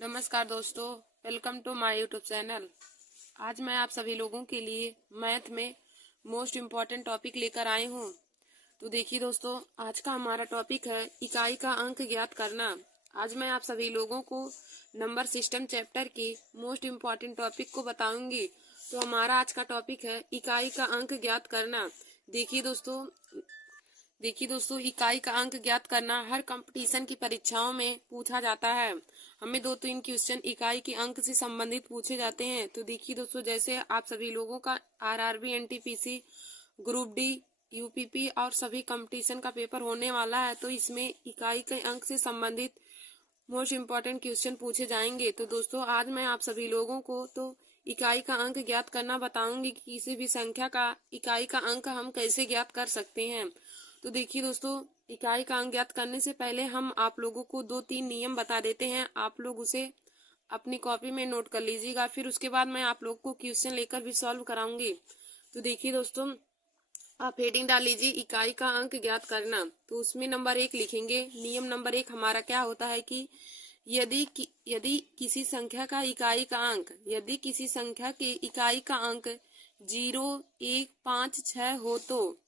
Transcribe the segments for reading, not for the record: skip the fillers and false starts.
नमस्कार दोस्तों, welcome to my YouTube channel. आज मैं आप सभी लोगों के लिए मैथ में मोस्ट इम्पॉर्टेंट टॉपिक लेकर आई हूँ। तो देखिए दोस्तों, आज का हमारा टॉपिक है इकाई का अंक ज्ञात करना। आज मैं आप सभी लोगों को नंबर सिस्टम चैप्टर के मोस्ट इम्पॉर्टेंट टॉपिक को बताऊंगी। तो हमारा आज का टॉपिक है इकाई का अंक ज्ञात करना। देखिए दोस्तों, इकाई का अंक ज्ञात करना हर कंपटीशन की परीक्षाओं में पूछा जाता है। हमें 2-3 क्वेश्चन इकाई के अंक से संबंधित पूछे जाते हैं। तो देखिए दोस्तों, जैसे आप सभी लोगों का RRB, NTPC, group D, UPP और सभी कंपटीशन का पेपर होने वाला है, तो इसमें इकाई के अंक से संबंधित मोस्ट इम्पॉर्टेंट क्वेश्चन पूछे जाएंगे। तो दोस्तों, आज मैं आप सभी लोगों को तो इकाई का अंक ज्ञात करना बताऊंगी कि किसी भी संख्या का इकाई का अंक हम कैसे ज्ञात कर सकते हैं। तो देखिए दोस्तों, इकाई का अंक ज्ञात करने से पहले हम आप लोगों को 2-3 नियम बता देते हैं। आप लोग उसे अपनी कॉपी में नोट कर लीजिएगा। फिर उसके बाद मैं आप लोग को क्वेश्चन लेकर भी सॉल्व कराऊंगी। तो देखिए दोस्तों, आप हेडिंग डाल लीजिए इकाई का अंक ज्ञात करना। तो उसमें नंबर 1 लिखेंगे। नियम नंबर 1 हमारा क्या होता है कि यदि किसी संख्या का इकाई का अंक यदि किसी संख्या के इकाई का अंक 0, 1, 5, 6 हो तो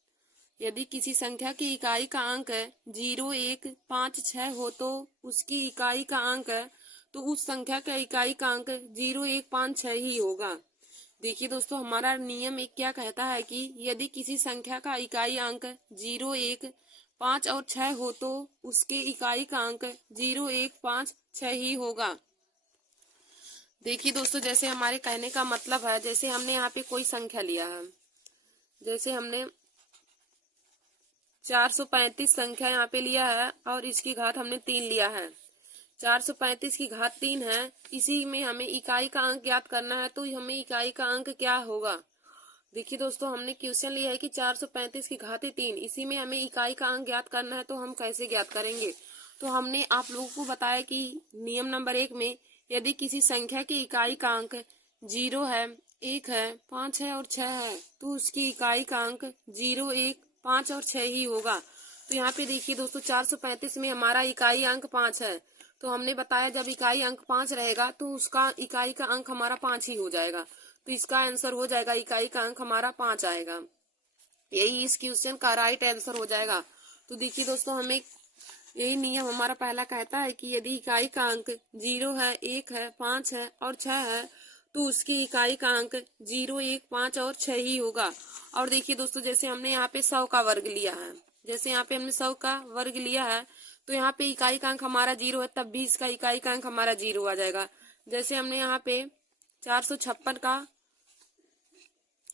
यदि किसी संख्या की इकाई का अंक 0, 1, 5, 6 हो तो उसकी इकाई का अंक तो उस संख्या का इकाई का अंक 0, 1, 5, 6 ही होगा। देखिए दोस्तों, हमारा नियम एक क्या कहता है कि यदि किसी संख्या का इकाई अंक 0, 1, 5 और 6 हो तो उसके इकाई का अंक 0, 1, 5, 6 ही होगा। देखिए दोस्तों, जैसे हमारे कहने का मतलब है, जैसे हमने यहाँ पे कोई संख्या लिया है, जैसे हमने 435 संख्या यहाँ पे लिया है और इसकी घात हमने 3 लिया है। 435 की घात 3 है। इसी में हमें इकाई का अंक ज्ञात करना है, तो हमें इकाई का अंक क्या होगा। देखिए दोस्तों, हमने क्वेश्चन लिया है कि 435 की घात 3, इसी में हमें इकाई का अंक ज्ञात करना है। तो हम कैसे ज्ञात करेंगे। तो हमने आप लोगों को बताया कि नियम नंबर 1 में यदि किसी संख्या की इकाई का अंक 0 है, 1 है, 5 है और 6 है तो उसकी इकाई का अंक 0, 1, 5 और 6 ही होगा। तो यहाँ पे देखिए दोस्तों, 435 में हमारा इकाई अंक 5 है। तो हमने बताया जब इकाई अंक 5 रहेगा तो उसका इकाई का अंक हमारा 5 ही हो जाएगा। तो इसका आंसर हो जाएगा, इकाई का अंक हमारा 5 आएगा। यही इस क्वेश्चन का राइट आंसर हो जाएगा। तो देखिए दोस्तों, हमें यही नियम हमारा पहला कहता है कि यदि इकाई का अंक 0 है, 1 है, 5 है और 6 है तो उसकी इकाई का अंक 0, 1, 5 और 6 ही होगा। और देखिए दोस्तों, जैसे हमने यहाँ पे 100 का वर्ग लिया है, जैसे यहाँ पे हमने 100 का वर्ग लिया है तो यहाँ पे इकाई का अंक हमारा 0 है, तब भी इसका इकाई का अंक हमारा 0 आ जाएगा। जैसे हमने यहाँ पे 456 का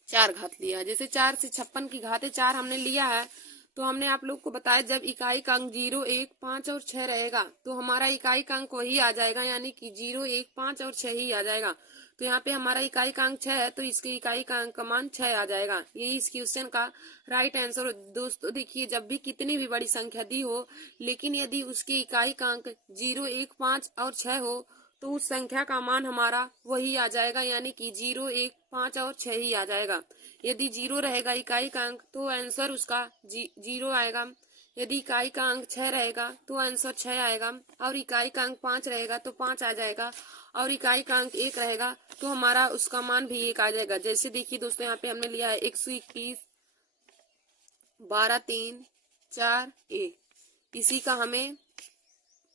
4 घात लिया है, जैसे 4 से 56 की घाते 4 हमने लिया है। तो हमने आप लोग को बताया जब इकाई का अंक 0, 1, 5 और 6 रहेगा तो हमारा इकाई का अंक वही आ जाएगा, यानी कि 0, 1, 5 और 6 ही आ जाएगा। तो यहाँ पे हमारा इकाई का अंक 6 है तो इसके इकाई का अंक का मान 6 आ जाएगा। यही इस क्वेश्चन का राइट आंसर। दोस्तों देखिए, जब भी कितनी भी बड़ी संख्या दी हो, लेकिन यदि उसकी इकाई का अंक 0, 1, 5 और 6 हो तो उस संख्या का मान हमारा वही आ जाएगा, यानी कि 0, 1, 5 और 6 ही आ जाएगा। यदि 0 रहेगा इकाई का अंक तो आंसर उसका 0 आएगा। यदि इकाई का अंक 6 रहेगा तो आंसर 6 आएगा। और इकाई का अंक 5 रहेगा तो 5 आ जाएगा। और इकाई का अंक 1 रहेगा तो हमारा उसका मान भी 1 आ जाएगा। जैसे देखिए दोस्तों, यहाँ पे हमने लिया है 121, 12, 3, 4, 1। इसी का हमें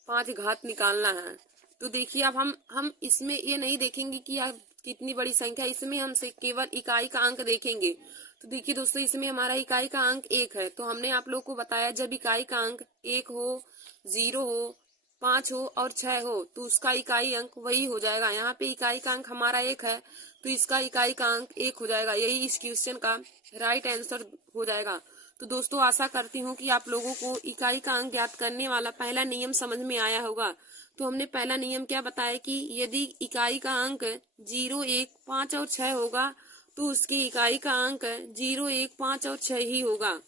5 घात निकालना है। तो देखिए, अब हम इसमें ये नहीं देखेंगे कि यार कितनी बड़ी संख्या, इसमें हम से केवल इकाई का अंक देखेंगे। तो देखिए दोस्तों, इसमें हमारा इकाई का अंक 1 है। तो हमने आप लोग को बताया जब इकाई का अंक 1 हो, 0 हो, 5 हो और 6 हो तो उसका इकाई अंक वही हो जाएगा। यहाँ पे इकाई का अंक हमारा 1 है तो इसका इकाई का अंक 1 हो जाएगा। यही इस क्वेश्चन का राइट आंसर हो जाएगा। तो दोस्तों, आशा करती हूँ कि आप लोगों को इकाई का अंक ज्ञात करने वाला पहला नियम समझ में आया होगा। तो हमने पहला नियम क्या बताया कि यदि इकाई का अंक 0, 1, 5 और 6 होगा तो उसकी इकाई का अंक 0, 1, 5 और 6 ही होगा।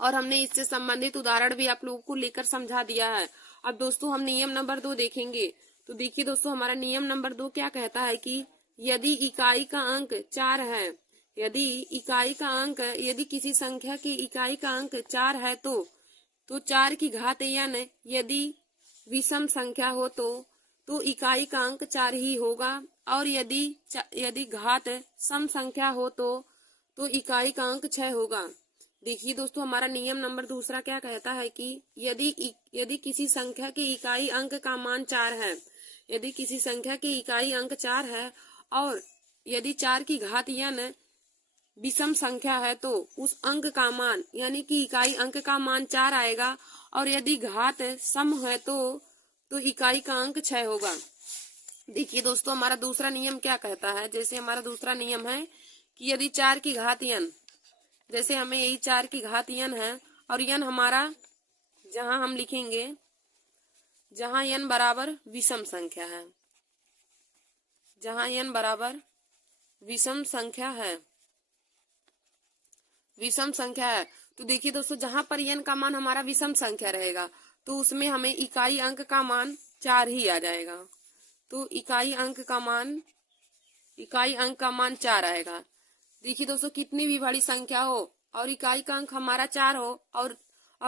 और हमने इससे संबंधित उदाहरण भी आप लोगों को लेकर समझा दिया है। अब दोस्तों, हम नियम नंबर 2 देखेंगे। तो देखिए दोस्तों, हमारा नियम नंबर 2 क्या कहता है कि यदि इकाई का अंक 4 है, यदि किसी संख्या की इकाई का अंक 4 है तो 4 की घात n यदि विषम संख्या हो तो तो इकाई का अंक 4 ही होगा। और यदि घात सम संख्या हो तो इकाई का अंक 6 होगा। देखिए दोस्तों, हमारा नियम नंबर दूसरा क्या कहता है कि यदि किसी संख्या के इकाई अंक का मान 4 है, यदि किसी संख्या की इकाई अंक 4 है और यदि 4 की घात n विषम संख्या है तो उस अंक का मान यानी कि इकाई अंक का मान 4 आएगा। और यदि घात सम है तो इकाई का अंक 6 होगा। देखिए दोस्तों, हमारा दूसरा नियम क्या कहता है। जैसे हमारा दूसरा नियम है कि यदि 4 की घात n, जैसे हमें यही 4 की घात n है और n हमारा जहां हम लिखेंगे जहां n बराबर विषम संख्या है, जहां n बराबर विषम संख्या है, विषम संख्या है, तो देखिए दोस्तों, जहां पर n का मान हमारा विषम संख्या रहेगा तो उसमें हमें इकाई अंक का मान 4 ही आ जाएगा। तो इकाई अंक का मान 4 आएगा। देखिए दोस्तों, कितनी भी बड़ी संख्या हो और इकाई का अंक हमारा 4 हो और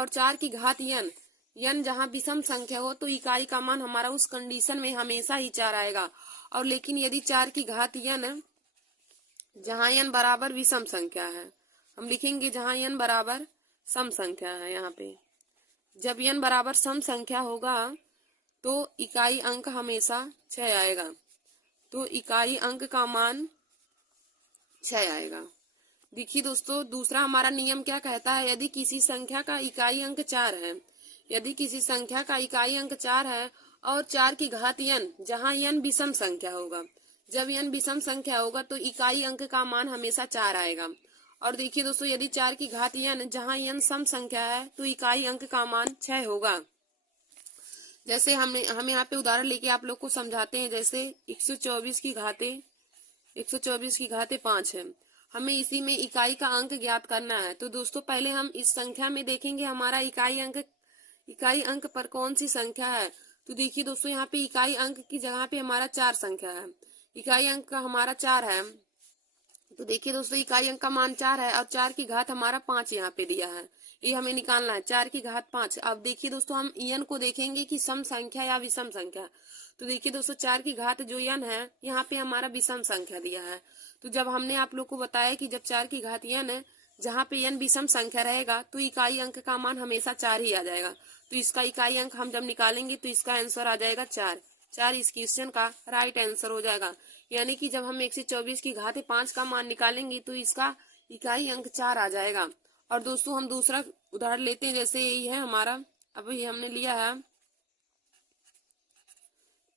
4 की घात n जहां विषम संख्या हो तो इकाई का मान हमारा उस कंडीशन में हमेशा ही 4 आएगा। और लेकिन यदि 4 की घात n जहां n बराबर विषम संख्या है, हम लिखेंगे जहां n बराबर सम संख्या है। यहाँ पे जब n बराबर सम संख्या होगा तो इकाई अंक हमेशा 6 आएगा। तो इकाई अंक का मान 6 आएगा। देखिए दोस्तों, दूसरा हमारा नियम क्या कहता है। यदि किसी संख्या का इकाई अंक 4 है, यदि किसी संख्या का इकाई अंक 4 है और 4 की घात n जहां n विषम संख्या होगा, जब n विषम संख्या होगा तो इकाई अंक का मान हमेशा 4 आएगा। और देखिए दोस्तों, यदि 4 की घात n जहां n सम संख्या है तो इकाई अंक का मान 6 होगा। जैसे हम यहाँ पे उदाहरण लेके आप लोग को समझाते हैं। जैसे 124 की घाते 5 है, हमें इसी में इकाई का अंक ज्ञात करना है। तो दोस्तों, पहले हम इस संख्या में देखेंगे हमारा इकाई अंक पर कौन सी संख्या है। तो देखिए दोस्तों, यहाँ पे इकाई अंक की जगह पे हमारा 4 संख्या है, इकाई अंक का हमारा 4 है। तो देखिए दोस्तों, इकाई अंक का मान 4 है और 4 की घात हमारा 5 यहाँ पे दिया है, ये हमें निकालना है। 4 की घात 5। अब देखिए दोस्तों, हम n को देखेंगे कि सम संख्या या विषम संख्या। तो देखिए दोस्तों, 4 की घात जो n है यहाँ पे हमारा विषम संख्या दिया है। तो जब हमने आप लोग को बताया कि जब 4 की घात n है जहाँ पे n विषम संख्या रहेगा तो इकाई अंक का मान हमेशा 4 ही आ जाएगा। तो इसका इकाई अंक हम जब निकालेंगे तो इसका आंसर आ जाएगा 4। 4 इस क्वेश्चन का राइट आंसर हो जाएगा। यानी कि जब हम 124 की घात 5 का मान निकालेंगे तो इसका इकाई अंक 4 आ जाएगा। और दोस्तों, हम दूसरा उदाहरण लेते हैं। जैसे यही है हमारा, अब ये हमने लिया है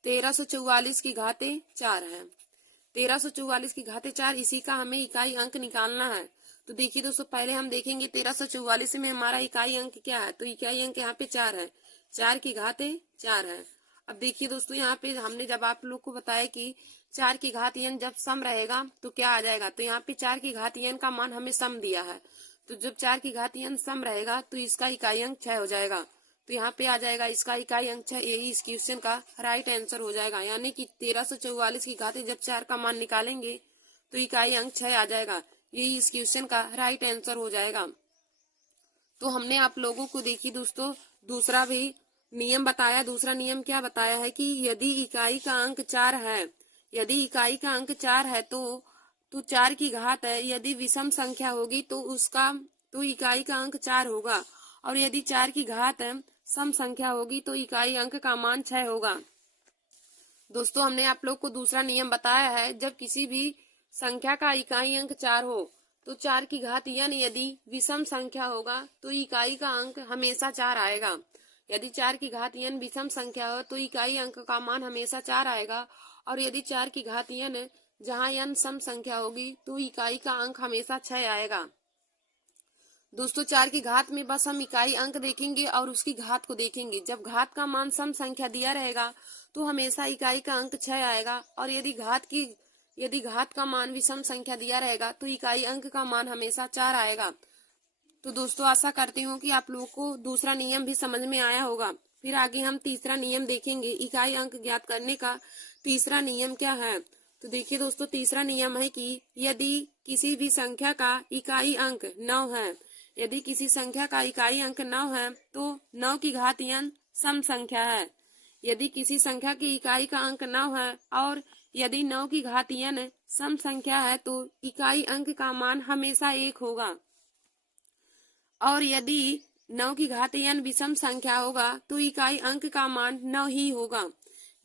1344 की घाते 4 है, 1344 की घाते 4, इसी का हमें इकाई अंक निकालना है। तो देखिए दोस्तों, पहले हम देखेंगे 1344 में हमारा इकाई अंक क्या है। तो इकाई अंक यहाँ पे 4 है, 4 की घाते 4 है। अब देखिए दोस्तों, यहाँ पे हमने जब आप लोग को बताया कि 4 की घात n जब सम रहेगा तो क्या आ जाएगा। तो यहाँ पे 4 की घात n का मान हमें सम दिया है, तो जब 4 की घात n सम रहेगा तो इसका इकाई अंक 6 हो जाएगा। तो यहाँ पे आ जाएगा इसका इकाई अंक 6। यही इस क्वेश्चन का राइट आंसर हो जाएगा। यानी कि 1344 की घाते जब 4 का मान निकालेंगे तो इकाई अंक 6 आ जाएगा। यही इस क्वेश्चन का राइट आंसर हो जाएगा। तो हमने आप लोगों को देखिए दोस्तों दूसरा भी नियम बताया। दूसरा नियम क्या बताया है कि यदि इकाई का अंक 4 है, यदि इकाई का अंक 4 है तो 4 की घात है यदि विषम संख्या होगी तो इकाई का अंक 4 होगा। और यदि 4 की घात सम संख्या होगी तो इकाई अंक का मान 6 होगा। दोस्तों, हमने आप लोग को दूसरा नियम बताया है। जब किसी भी संख्या का इकाई अंक 4 हो तो 4 की घात n यदि विषम संख्या होगा तो इकाई का अंक हमेशा 4 आएगा। यदि 4 की घात n विषम संख्या हो तो इकाई अंक का मान हमेशा 4 आएगा। और यदि 4 की घात n जहां n सम संख्या होगी तो इकाई का अंक हमेशा 6 आएगा। दोस्तों, 4 की घात में बस हम इकाई अंक देखेंगे और उसकी घात को देखेंगे। जब घात का मान सम संख्या दिया रहेगा तो हमेशा इकाई का अंक 6 आएगा। और यदि घात का मान विषम संख्या दिया रहेगा तो इकाई अंक का मान हमेशा 4 आएगा। तो दोस्तों, आशा करती हूँ कि आप लोगों को दूसरा नियम भी समझ में आया होगा। फिर आगे हम तीसरा नियम देखेंगे। इकाई अंक ज्ञात करने का तीसरा नियम क्या है। तो देखिए दोस्तों, तीसरा नियम है कि यदि किसी भी संख्या का इकाई अंक 9 है, यदि किसी संख्या का इकाई अंक 9 है तो 9 की घात n सम संख्या है। यदि किसी संख्या की इकाई का अंक 9 है और यदि 9 की घात n सम संख्या है तो इकाई अंक का मान हमेशा 1 होगा। और यदि 9 की घात n विषम संख्या होगा तो इकाई अंक का मान 9 ही होगा।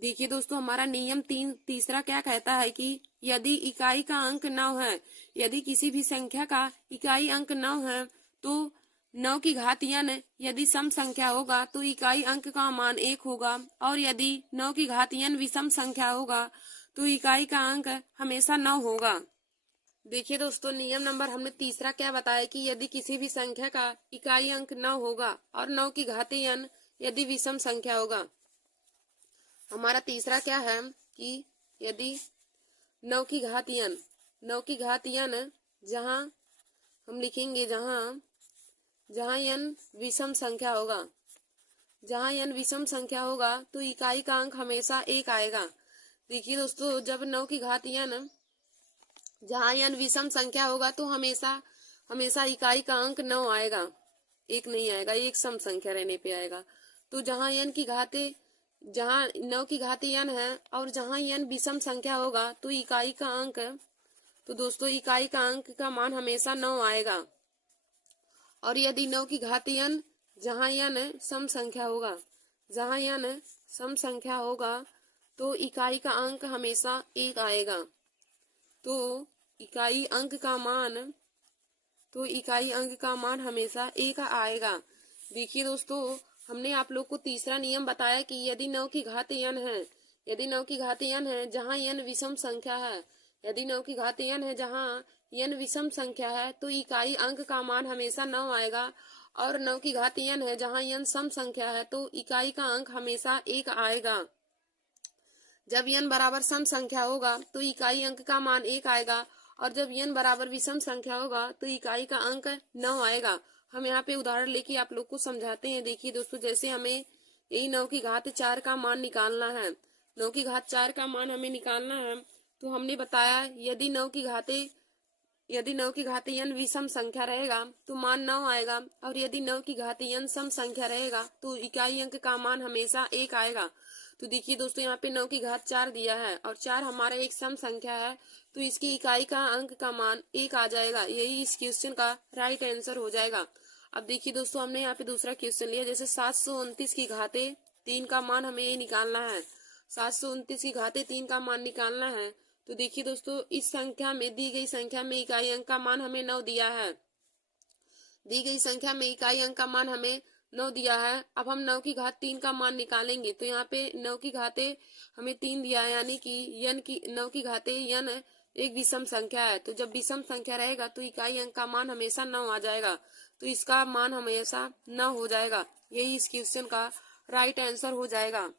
देखिए दोस्तों, हमारा नियम तीसरा क्या कहता है कि यदि इकाई का अंक 9 है, यदि किसी भी संख्या का इकाई अंक 9 है तो 9 की घात n यदि सम संख्या होगा तो इकाई अंक का मान 1 होगा। और यदि 9 की घात n विषम संख्या होगा तो इकाई का अंक हमेशा 9 होगा। देखिए दोस्तों, नियम नंबर हमने तीसरा क्या बताया कि यदि किसी भी संख्या का इकाई अंक 9 होगा और 9 की घात n यदि विषम संख्या होगा। हमारा तीसरा क्या है कि यदि 9 की घात n, 9 की घात n जहां हम लिखेंगे जहां n विषम संख्या होगा, जहां n विषम संख्या होगा तो इकाई का अंक हमेशा 1 आएगा। देखिए दोस्तों, जब 9 की घात n जहां n विषम संख्या होगा तो हमेशा इकाई का अंक 9 आएगा, 1 नहीं आएगा, एक सम संख्या रहने पे आएगा। तो जहां 9 की घात n है और जहां n विषम संख्या होगा तो इकाई का अंक, तो दोस्तों इकाई का अंक का मान हमेशा 9 आएगा। और यदि 9 की घात n जहां n सम संख्या होगा, जहां n सम संख्या होगा तो इकाई का अंक हमेशा 1 आएगा। तो इकाई अंक का मान हमेशा 1 आएगा। देखिए दोस्तों, हमने आप लोग को तीसरा नियम बताया कि यदि 9 की घात n है, यदि 9 की घात n है जहां n विषम संख्या है, यदि 9 की घात n है जहां n विषम संख्या है तो इकाई अंक का मान हमेशा 9 आएगा। और 9 की घात n है जहां n सम संख्या है तो इकाई का अंक हमेशा 1 आएगा। जब n बराबर सम संख्या होगा तो इकाई अंक का मान 1 आएगा और जब n बराबर विषम संख्या होगा तो इकाई का अंक 9 आएगा। हम यहाँ पे उदाहरण लेके आप लोग को समझाते हैं। देखिए दोस्तों, जैसे हमें यही 9 की घात 4 का मान निकालना है, 9 की घात 4 का मान हमें निकालना है तो हमने बताया यदि 9 की घात n विषम संख्या रहेगा तो मान 9 आएगा और यदि 9 की घात n सम संख्या रहेगा तो इकाई अंक का मान हमेशा 1 आएगा। तो देखिए दोस्तों, यहाँ पे 9 की घात 4 दिया है और 4 हमारा एक सम संख्या है तो इसकी इकाई का अंक का मान 1 आ जाएगा। यही इस क्वेश्चन का राइट आंसर हो जाएगा। अब देखिए दोस्तों, हमने यहाँ पे दूसरा क्वेश्चन लिया, जैसे 729 की घाते 3 का मान हमें ये निकालना है, 729 की घाते 3 का मान निकालना है। तो देखिए दोस्तों, इस संख्या में, दी गई संख्या में इकाई अंक का मान हमें 9 दिया है, दी गई संख्या में इकाई अंक का मान हमें 9 दिया है। अब हम 9 की घात 3 का मान निकालेंगे तो यहाँ पे 9 की घाते हमें 3 दिया है, यानी कि 9 की घाते n एक विषम संख्या है। तो जब विषम संख्या रहेगा तो इकाई अंक का मान हमेशा 9 आ जाएगा, तो इसका मान हमेशा 9 हो जाएगा। यही इस क्वेश्चन का राइट आंसर हो जाएगा।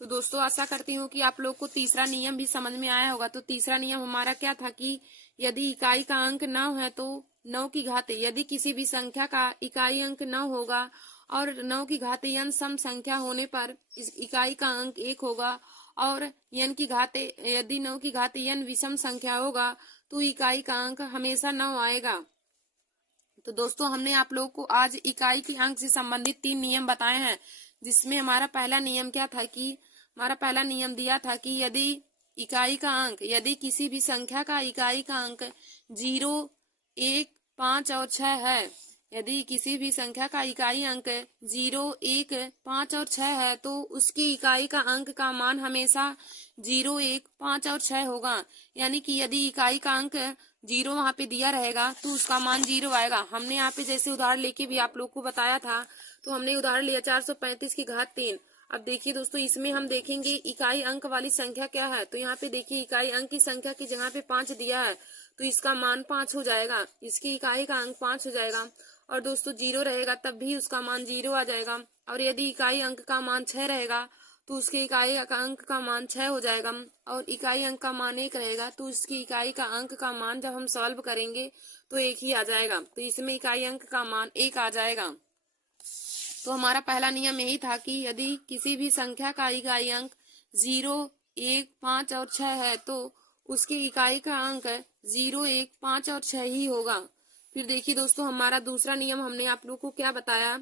तो दोस्तों, आशा करती हूँ कि आप लोग को तीसरा नियम भी समझ में आया होगा। तो तीसरा नियम हमारा क्या था कि यदि इकाई का अंक 9 है तो 9 की घात, यदि किसी भी संख्या का इकाई अंक 9 होगा और 9 की घात n सम संख्या होने पर इस इकाई का अंक 1 होगा और यदि 9 की घात n विषम संख्या होगा तो इकाई का अंक हमेशा 9 आएगा। तो दोस्तों, हमने आप लोग को आज इकाई के अंक से संबंधित 3 नियम बताए हैं, जिसमें हमारा पहला नियम क्या था कि हमारा पहला नियम दिया था कि यदि किसी भी संख्या का इकाई का अंक 0, 1, 5 और 6 है, यदि किसी भी संख्या का इकाई अंक 0, 1, 5 और 6 है तो उसकी इकाई का अंक का मान हमेशा 0, 1, 5 और 6 होगा। यानी कि यदि इकाई का अंक 0 वहां पे दिया रहेगा तो उसका मान 0 आएगा। हमने यहाँ पे जैसे उदाहरण लेके भी आप लोग को बताया था, तो हमने उदाहरण लिया 435 की घात 3। अब देखिए दोस्तों, इसमें हम देखेंगे इकाई अंक वाली संख्या क्या है। तो यहाँ पे देखिए इकाई अंक की संख्या की जगह पे 5 दिया है तो इसका मान 5 हो जाएगा, इसकी इकाई का अंक 5 हो जाएगा। और दोस्तों 0 रहेगा तब भी उसका मान 0 आ जाएगा। और यदि इकाई अंक का मान 6 रहेगा तो उसके इकाई का अंक का मान 6 हो जाएगा। और इकाई अंक का मान 1 रहेगा तो उसकी इकाई का अंक का मान जब हम सॉल्व करेंगे तो 1 ही आ जाएगा। तो इसमें इकाई अंक का मान 1 आ जाएगा। तो हमारा पहला नियम यही था कि यदि किसी भी संख्या का इकाई अंक 0, 1, 5 और 6 है तो उसकी इकाई का अंक 0, 1, 5 और 6 ही होगा। फिर देखिए दोस्तों, हमारा दूसरा नियम हमने आप लोग को क्या बताया,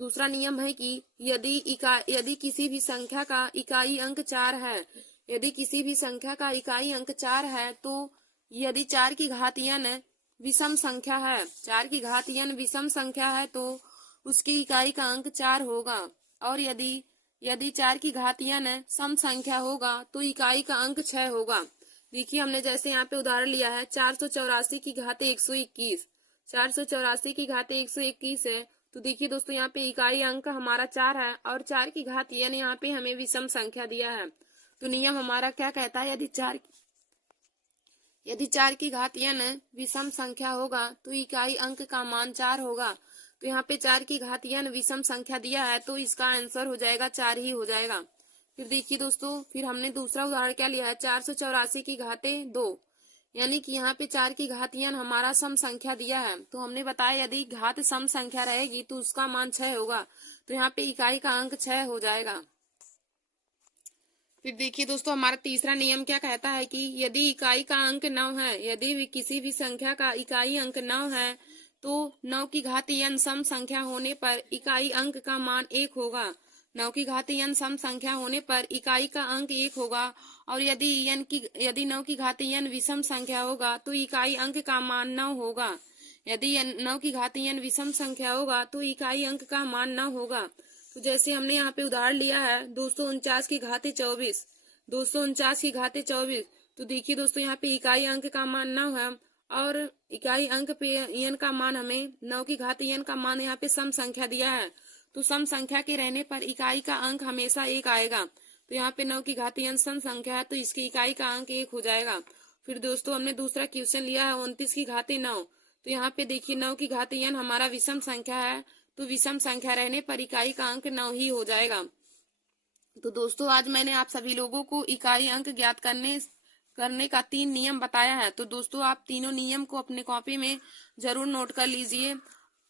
दूसरा नियम है कि यदि किसी भी संख्या का इकाई अंक 4 है, यदि किसी भी संख्या का इकाई अंक 4 है, तो यदि 4 की घात n विषम संख्या है, 4 की घात n विषम संख्या है तो उसकी इकाई का अंक 4 होगा। और यदि 4 की घात n सम संख्या होगा तो इकाई का अंक 6 होगा। देखिए हमने जैसे यहाँ पे उदाहरण लिया है 484 की घात 121, 484 की घात 121 है। तो देखिए दोस्तों यहाँ पे इकाई अंक हमारा 4 है और 4 की घात n यहाँ पे हमें विषम संख्या दिया है। तो नियम हमारा क्या कहता है, यदि 4 की घात n विषम संख्या होगा तो इकाई अंक का मान 4 होगा। तो यहाँ पे 4 की घात n विषम संख्या दिया है तो इसका आंसर हो जाएगा 4 ही हो जाएगा। फिर देखिए दोस्तों, फिर हमने दूसरा उदाहरण क्या लिया है, 484 की घाते 2, यानी कि यहाँ पे 4 की घात n हमारा सम संख्या दिया है। तो हमने बताया यदि घात सम संख्या रहेगी तो उसका मान 6 होगा। तो यहाँ पे इकाई का अंक 6 हो जाएगा। फिर देखिए दोस्तों, हमारा तीसरा नियम क्या कहता है कि यदि इकाई का अंक 9 है, यदि किसी भी संख्या का इकाई अंक 9 है तो 9 की घात n सम संख्या होने पर इकाई अंक का मान 1 होगा। 9 की घात n सम संख्या होने पर इकाई का अंक 1 होगा। और यदि 9 की घात n विषम संख्या होगा तो इकाई अंक का मान 9 होगा। यदि 9 की घात n विषम संख्या होगा तो इकाई अंक का मान 9 होगा। तो जैसे हमने यहाँ पे उदाहरण लिया है 249 की घाते 24, 249 की घाते 24। तो देखिए दोस्तों यहाँ पे इकाई अंक का मान 9 है और इकाई अंक पे n का मान हमें 9 की घात n का मान यहाँ पे सम संख्या दिया है। तो सम संख्या के रहने पर इकाई का अंक हमेशा 1 आएगा। तो यहाँ पे 9 की घात n सम संख्या है तो इसकी इकाई का अंक 1 हो जाएगा। फिर दोस्तों हमने दूसरा क्वेश्चन लिया है 29 की घाते 9। तो यहाँ पे देखिए 9 की घात n हमारा विषम संख्या है तो विषम संख्या रहने पर इकाई का अंक 9 ही हो जाएगा। तो दोस्तों आज मैंने आप सभी लोगों को इकाई अंक ज्ञात करने का 3 नियम बताया है। तो दोस्तों आप तीनों नियम को अपने कॉपी में जरूर नोट कर लीजिए।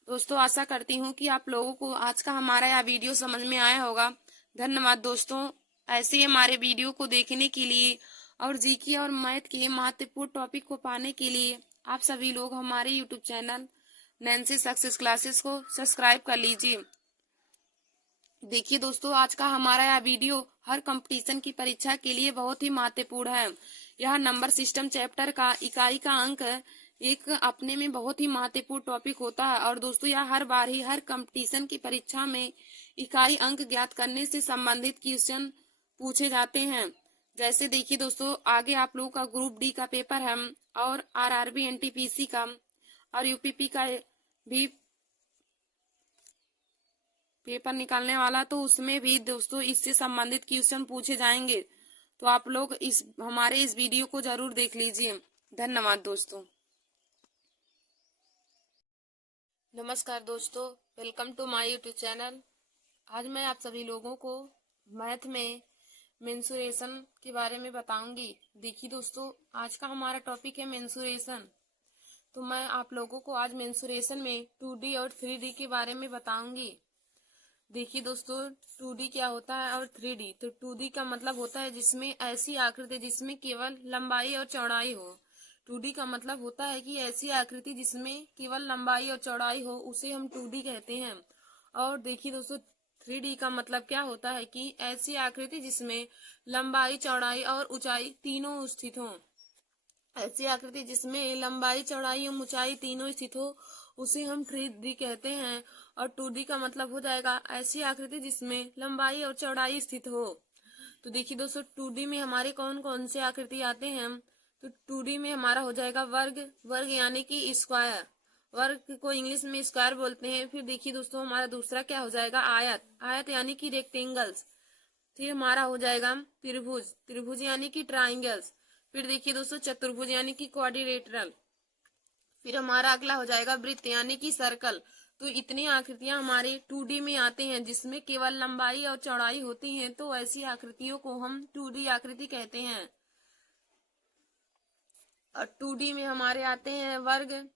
दोस्तों आशा करती हूँ कि आप लोगों को आज का हमारा यह वीडियो समझ में आया होगा। धन्यवाद दोस्तों। ऐसे ही हमारे वीडियो को देखने के लिए और जीके और मैथ के महत्वपूर्ण टॉपिक को पाने के लिए आप सभी लोग हमारे YouTube channel Nancy success classes को सब्सक्राइब कर लीजिए। देखिए दोस्तों आज का हमारा यह वीडियो हर कंपटीशन की परीक्षा के लिए बहुत ही महत्वपूर्ण है। यह नंबर सिस्टम चैप्टर का इकाई का अंक एक अपने में बहुत ही महत्वपूर्ण टॉपिक होता है। और दोस्तों यह हर बार ही हर कंपटीशन की परीक्षा में इकाई अंक ज्ञात करने से संबंधित क्वेश्चन पूछे जाते हैं। जैसे देखिए दोस्तों आगे आप लोगों का ग्रुप डी का पेपर है और आरआरबी एनटीपीसी का और यूपीपी का भी पेपर निकालने वाला, तो उसमें भी दोस्तों इससे संबंधित क्वेश्चन पूछे जाएंगे। तो आप लोग हमारे इस वीडियो को जरूर देख लीजिए। धन्यवाद दोस्तों। नमस्कार दोस्तों, welcome to my YouTube channel. आज मैं आप सभी लोगों को मैथ में मेंसुरेशन के बारे में बताऊंगी। देखिए दोस्तों आज का हमारा टॉपिक है मेंसुरेशन। तो मैं आप लोगों को आज मेंसुरेशन में 2D और 3D के बारे में बताऊंगी। देखिए दोस्तों 2D क्या होता है और 3D। तो 2D का मतलब होता है जिसमें ऐसी आकृति जिसमें केवल लंबाई और चौड़ाई हो। 2D का मतलब होता है कि ऐसी आकृति जिसमें केवल लंबाई और चौड़ाई हो उसे हम 2D कहते हैं। और देखिए दोस्तों 3D का मतलब क्या होता है कि ऐसी आकृति जिसमें लंबाई चौड़ाई और ऊंचाई तीनों स्थित हो। ऐसी आकृति जिसमें लंबाई चौड़ाई और ऊंचाई तीनों स्थित हो उसे हम 3D कहते हैं। और 2D का मतलब हो जाएगा ऐसी आकृति जिसमें लंबाई और चौड़ाई स्थित हो। तो देखिए दोस्तों 2D में हमारे कौन कौन से आकृति आते हैं। तो 2D में हमारा हो जाएगा वर्ग यानी कि स्क्वायर, वर्ग को इंग्लिश में स्क्वायर बोलते हैं। फिर देखिए दोस्तों हमारा दूसरा क्या हो जाएगा आयत यानी कि रेक्टेंगल्स। फिर हमारा हो जाएगा त्रिभुज यानी कि ट्राइंगल्स। फिर देखिए दोस्तों चतुर्भुज यानी कि क्वाड्रिलेटरल। फिर हमारा अगला हो जाएगा वृत्त यानी कि सर्कल। तो इतनी आकृतियां हमारे 2D में आते हैं जिसमें केवल लंबाई और चौड़ाई होती हैं। तो ऐसी आकृतियों को हम 2D आकृति कहते हैं। और 2D में हमारे आते हैं वर्ग,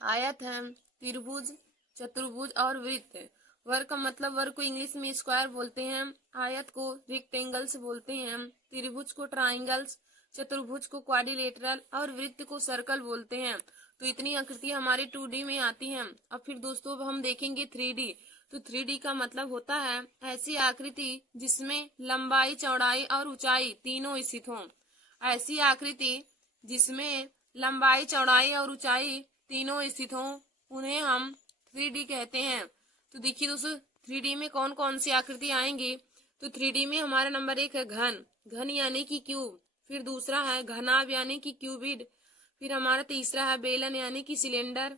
आयत है, त्रिभुज, चतुर्भुज और वृत्त। वर्ग का मतलब वर्ग को इंग्लिश में स्क्वायर बोलते हैं, आयत को रेक्टेंगल्स बोलते हैं, त्रिभुज को ट्राइंगल्स, चतुर्भुज को क्वाड्रिलेटरल और वृत्त को सर्कल बोलते हैं। तो इतनी आकृतियां हमारी 2D में आती हैं। अब फिर दोस्तों हम देखेंगे 3D। तो 3D का मतलब होता है ऐसी आकृति जिसमें लंबाई, चौड़ाई और ऊंचाई तीनों स्थित हों। ऐसी आकृति जिसमें लंबाई, चौड़ाई और ऊंचाई तीनों स्थित हों, उन्हें हम 3D कहते हैं। तो देखिए दोस्तों 3D में कौन कौन सी आकृति आएंगी। तो 3D में हमारा नंबर 1 है घन, घन यानी कि क्यूब। फिर दूसरा है घनाभ यानी कि क्यूबिड। फिर हमारा तीसरा है बेलन यानी कि सिलेंडर।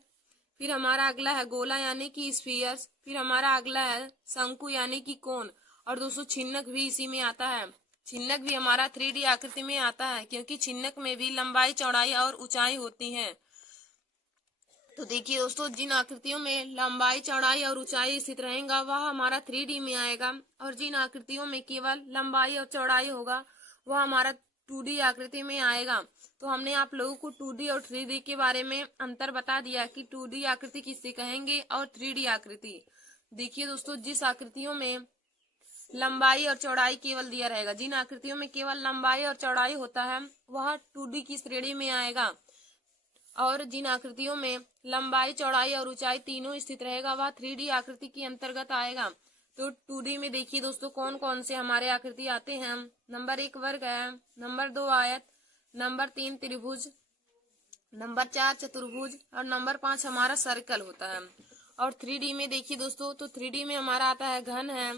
फिर हमारा अगला है गोला यानी कि स्फीयर्स। फिर हमारा अगला है शंकु यानी कि कोन। और दोस्तों छिन्नक भी इसी में आता है। छिन्नक भी हमारा 3D आकृति में आता है, क्योंकि छिन्नक में भी लंबाई, चौड़ाई और ऊंचाई होती है। तो देखिए दोस्तों जिन आकृतियों में लंबाई, चौड़ाई और ऊंचाई स्थित रहेगा वह हमारा 3D में आएगा, और जिन आकृतियों में केवल लंबाई और चौड़ाई होगा वह हमारा 2D आकृति में आएगा। तो हमने आप लोगों को 2D और 3D के बारे में अंतर बता दिया कि 2D आकृति किसे कहेंगे और 3D आकृति। देखिए दोस्तों जिस आकृतियों में लंबाई और चौड़ाई केवल दिया रहेगा, जिन आकृतियों में केवल लंबाई और चौड़ाई होता है वह 2D की श्रेणी में आएगा, और जिन आकृतियों में लंबाई, चौड़ाई और ऊंचाई तीनों स्थित रहेगा वह 3D आकृति के अंतर्गत आएगा। तो 2D में देखिए दोस्तों कौन कौन से हमारे आकृति आते हैं। नंबर 1 वर्ग है, नंबर 2 आयत, नंबर 3 त्रिभुज, नंबर 4 चतुर्भुज और नंबर 5 हमारा सर्कल होता है। और 3D में देखिए दोस्तों तो 3D में हमारा आता है घन है,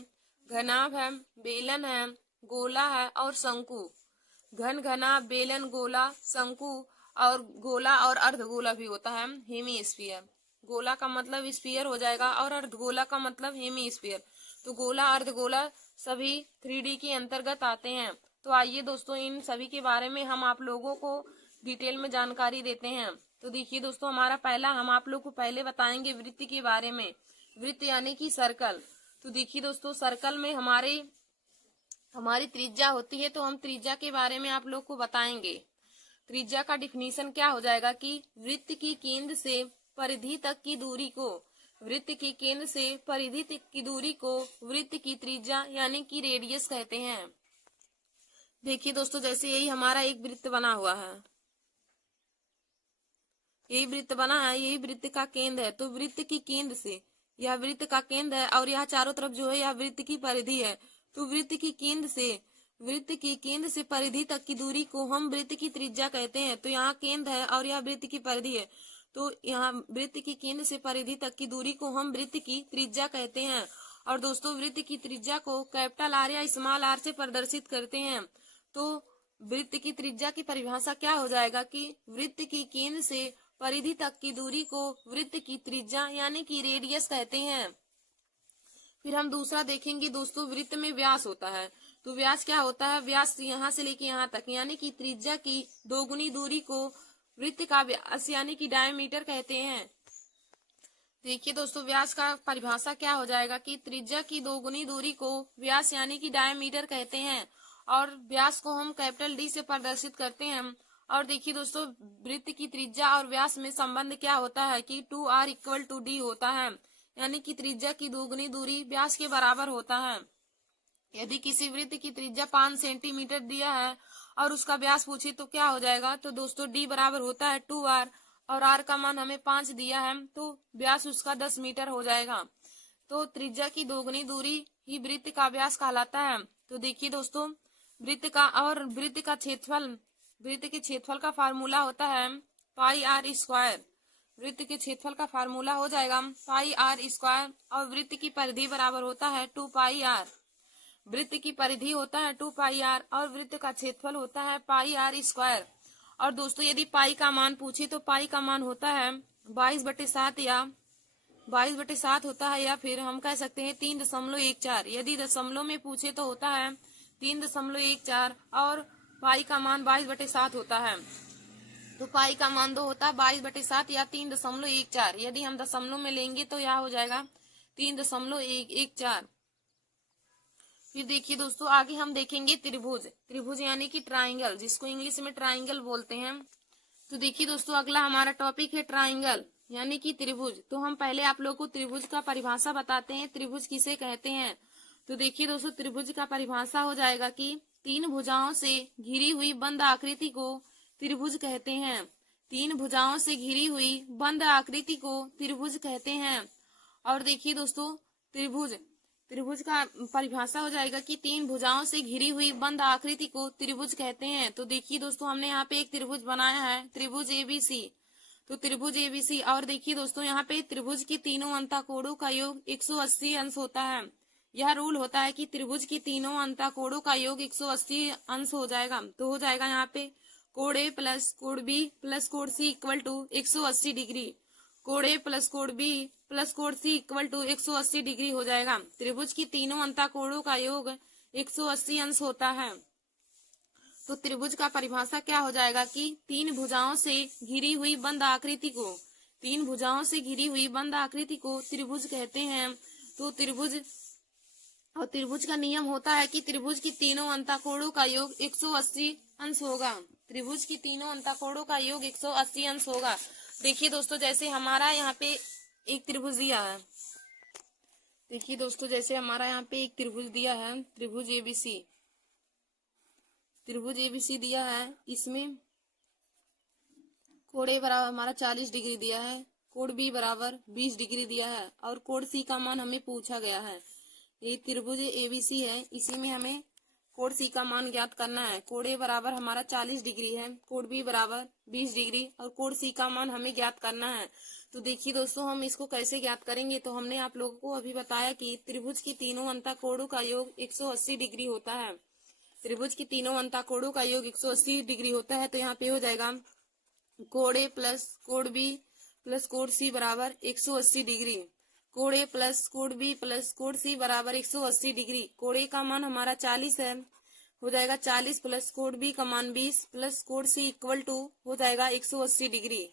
घनाभ है, बेलन है, गोला है और शंकु। घन, घनाभ, बेलन, गोला, शंकु और गोला और अर्धगोला भी होता है, हेमी स्फीयर। गोला का मतलब स्फीयर हो जाएगा और अर्धगोला का मतलब हेमी स्फीयर। तो गोला, अर्धगोला सभी 3D के अंतर्गत आते हैं। तो आइए दोस्तों इन सभी के बारे में हम आप लोगों को डिटेल में जानकारी देते हैं। तो देखिए दोस्तों हमारा पहला, हम आप लोग को पहले बताएंगे वृत्त के बारे में। वृत्त यानी कि सर्कल। तो देखिए दोस्तों सर्कल में हमारी त्रिज्या होती है, तो हम त्रिज्या के बारे में आप लोग को बताएंगे। त्रिज्या का डिफिनीशन क्या हो जाएगा कि वृत्त की केंद्र से परिधि तक की दूरी को, वृत्त की केंद्र से परिधि तक की दूरी को वृत्त की त्रिज्या यानी कि रेडियस कहते हैं। देखिए दोस्तों जैसे यही हमारा एक वृत्त बना हुआ है, यही वृत्त बना है, यही वृत्त का केंद्र है। तो वृत्त की केंद्र से, यह वृत्त का केंद्र है और यह चारों तरफ जो है यह वृत्त की परिधि है। तो वृत्त की केंद्र से परिधि तक की दूरी को हम वृत्त की त्रिज्या कहते हैं। तो यहाँ केंद्र है और यह वृत्त की परिधि है, तो यहाँ वृत्त की केंद्र से परिधि तक की दूरी को हम वृत्त की त्रिज्या कहते हैं। और दोस्तों वृत्त की त्रिज्या को कैपिटल आर या स्मॉल आर से प्रदर्शित करते हैं। तो वृत्त की त्रिज्या की परिभाषा क्या हो जाएगा कि वृत्त की केंद्र से परिधि तक की दूरी को वृत्त की त्रिज्या यानी कि रेडियस कहते हैं। फिर हम दूसरा देखेंगे दोस्तों, वृत्त में व्यास होता है। तो व्यास क्या होता है, व्यास यहाँ से लेके यहाँ तक यानी कि त्रिज्या की दोगुनी दूरी को वृत्त का व्यास यानी कि डायमीटर कहते हैं। देखिए दोस्तों व्यास का परिभाषा क्या हो जाएगा कि त्रिज्या की दोगुनी दूरी को व्यास यानी कि डायमीटर कहते हैं, और व्यास को हम कैपिटल डी से प्रदर्शित करते हैं। और देखिए दोस्तों वृत्त की त्रिज्या और व्यास में संबंध क्या होता है कि 2r = d होता है, यानी कि त्रिज्या की दोगुनी दूरी व्यास के बराबर होता है। यदि किसी वृत्त की त्रिज्या 5 सेंटीमीटर दिया है और उसका व्यास पूछे तो क्या हो जाएगा, तो दोस्तों d बराबर होता है 2r और r का मान हमें 5 दिया है, तो व्यास उसका 10 मीटर हो जाएगा। तो त्रिज्या की दोगुनी दूरी ही वृत्त का व्यास कहलाता है। तो देखिए दोस्तों वृत्त के क्षेत्रफल का फार्मूला होता है πr²। वृत्त के क्षेत्रफल का फार्मूला हो जाएगा πr², और वृत्त की परिधि बराबर होता है 2πr। वृत्त की परिधि होता है 2πr और वृत्त का क्षेत्रफल होता है πr²। और दोस्तों यदि पाई का मान पूछे तो पाई का मान होता है 22/7 या 22/7 होता है, या फिर हम कह सकते हैं 3.14। यदि दशमलव में पूछे तो होता है 3.14 और पाई का मान 22/7 होता है। तो पाई का मान 2 होता है 22/7 या 3.14। यदि हम दशमलव में लेंगे तो यह हो जाएगा 3.114। फिर देखिए दोस्तों आगे हम देखेंगे त्रिभुज। त्रिभुज यानी कि ट्राइंगल, जिसको इंग्लिश में ट्राइंगल बोलते हैं। तो देखिए दोस्तों अगला हमारा टॉपिक है ट्राइंगल यानी कि त्रिभुज। तो हम पहले आप लोग को त्रिभुज का परिभाषा बताते हैं, त्रिभुज किसे कहते हैं। तो देखिए दोस्तों त्रिभुज का परिभाषा हो जाएगा कि 3 भुजाओं से घिरी हुई बंद आकृति को त्रिभुज कहते हैं। 3 भुजाओं से घिरी हुई बंद आकृति को त्रिभुज कहते हैं। और देखिए दोस्तों त्रिभुज त्रिभुज का परिभाषा हो जाएगा कि तीन भुजाओं से घिरी हुई बंद आकृति को त्रिभुज कहते हैं। तो देखिए दोस्तों, हमने यहाँ पे एक त्रिभुज बनाया है, त्रिभुज एबीसी। तो त्रिभुज एबीसी, और देखिए दोस्तों, यहाँ पे त्रिभुज की तीनों अंतःकोणों का योग 180 अंश होता है। यह रूल होता है कि त्रिभुज की तीनों अंतःकोणों का योग 180 अंश हो जाएगा। तो हो जाएगा यहाँ पे कोण ए प्लस कोण बी प्लस कोण सी इक्वल टू 180 डिग्री। कोण ए प्लस कोण बी प्लस कोण सी इक्वल टू 180 डिग्री हो जाएगा। त्रिभुज की तीनों अंतःकोणों का योग 180 अंश होता है। तो त्रिभुज का परिभाषा क्या हो जाएगा कि तीन भुजाओं से घिरी हुई बंद आकृति को, तीन भुजाओं से घिरी हुई बंद आकृति को त्रिभुज कहते हैं। तो त्रिभुज का नियम होता है कि त्रिभुज की तीनों अंतःकोणों का योग 180 अंश होगा। त्रिभुज की तीनों अंतःकोणों का योग 180 अंश होगा। देखिए दोस्तों, जैसे हमारा यहाँ पे एक त्रिभुज दिया है, देखिए दोस्तों, जैसे हमारा यहाँ पे एक त्रिभुज दिया है, त्रिभुज एबीसी, त्रिभुज एबीसी दिया है। इसमें कोण ए बराबर हमारा 40 डिग्री दिया है, कोण बी बराबर 20 डिग्री दिया है, और कोण सी का मान हमें पूछा गया है। ये त्रिभुज एबीसी है, इसी में हमें कोण सी का मान ज्ञात करना है। कोण ए बराबर हमारा 40 डिग्री है, कोण बी बराबर 20 डिग्री, और कोण सी का मान हमें ज्ञात करना है। तो देखिए दोस्तों, हम इसको कैसे ज्ञात करेंगे। तो हमने आप लोगों को अभी बताया कि त्रिभुज की तीनों अंतःकोणों का योग 180 डिग्री होता है। त्रिभुज की तीनों अंतःकोणों का योग 180 डिग्री होता है। तो यहाँ पे हो जाएगा कोण ए प्लस कोण बी प्लस कोण सी बराबर 180 डिग्री। कोण ए प्लस कोण बी प्लस कोण सी बराबर 180 डिग्री। कोण ए का मान हमारा 40 है, हो जाएगा 40 प्लस कोण बी का मान 20 प्लस कोण सी इक्वल टू हो जाएगा 180 डिग्री।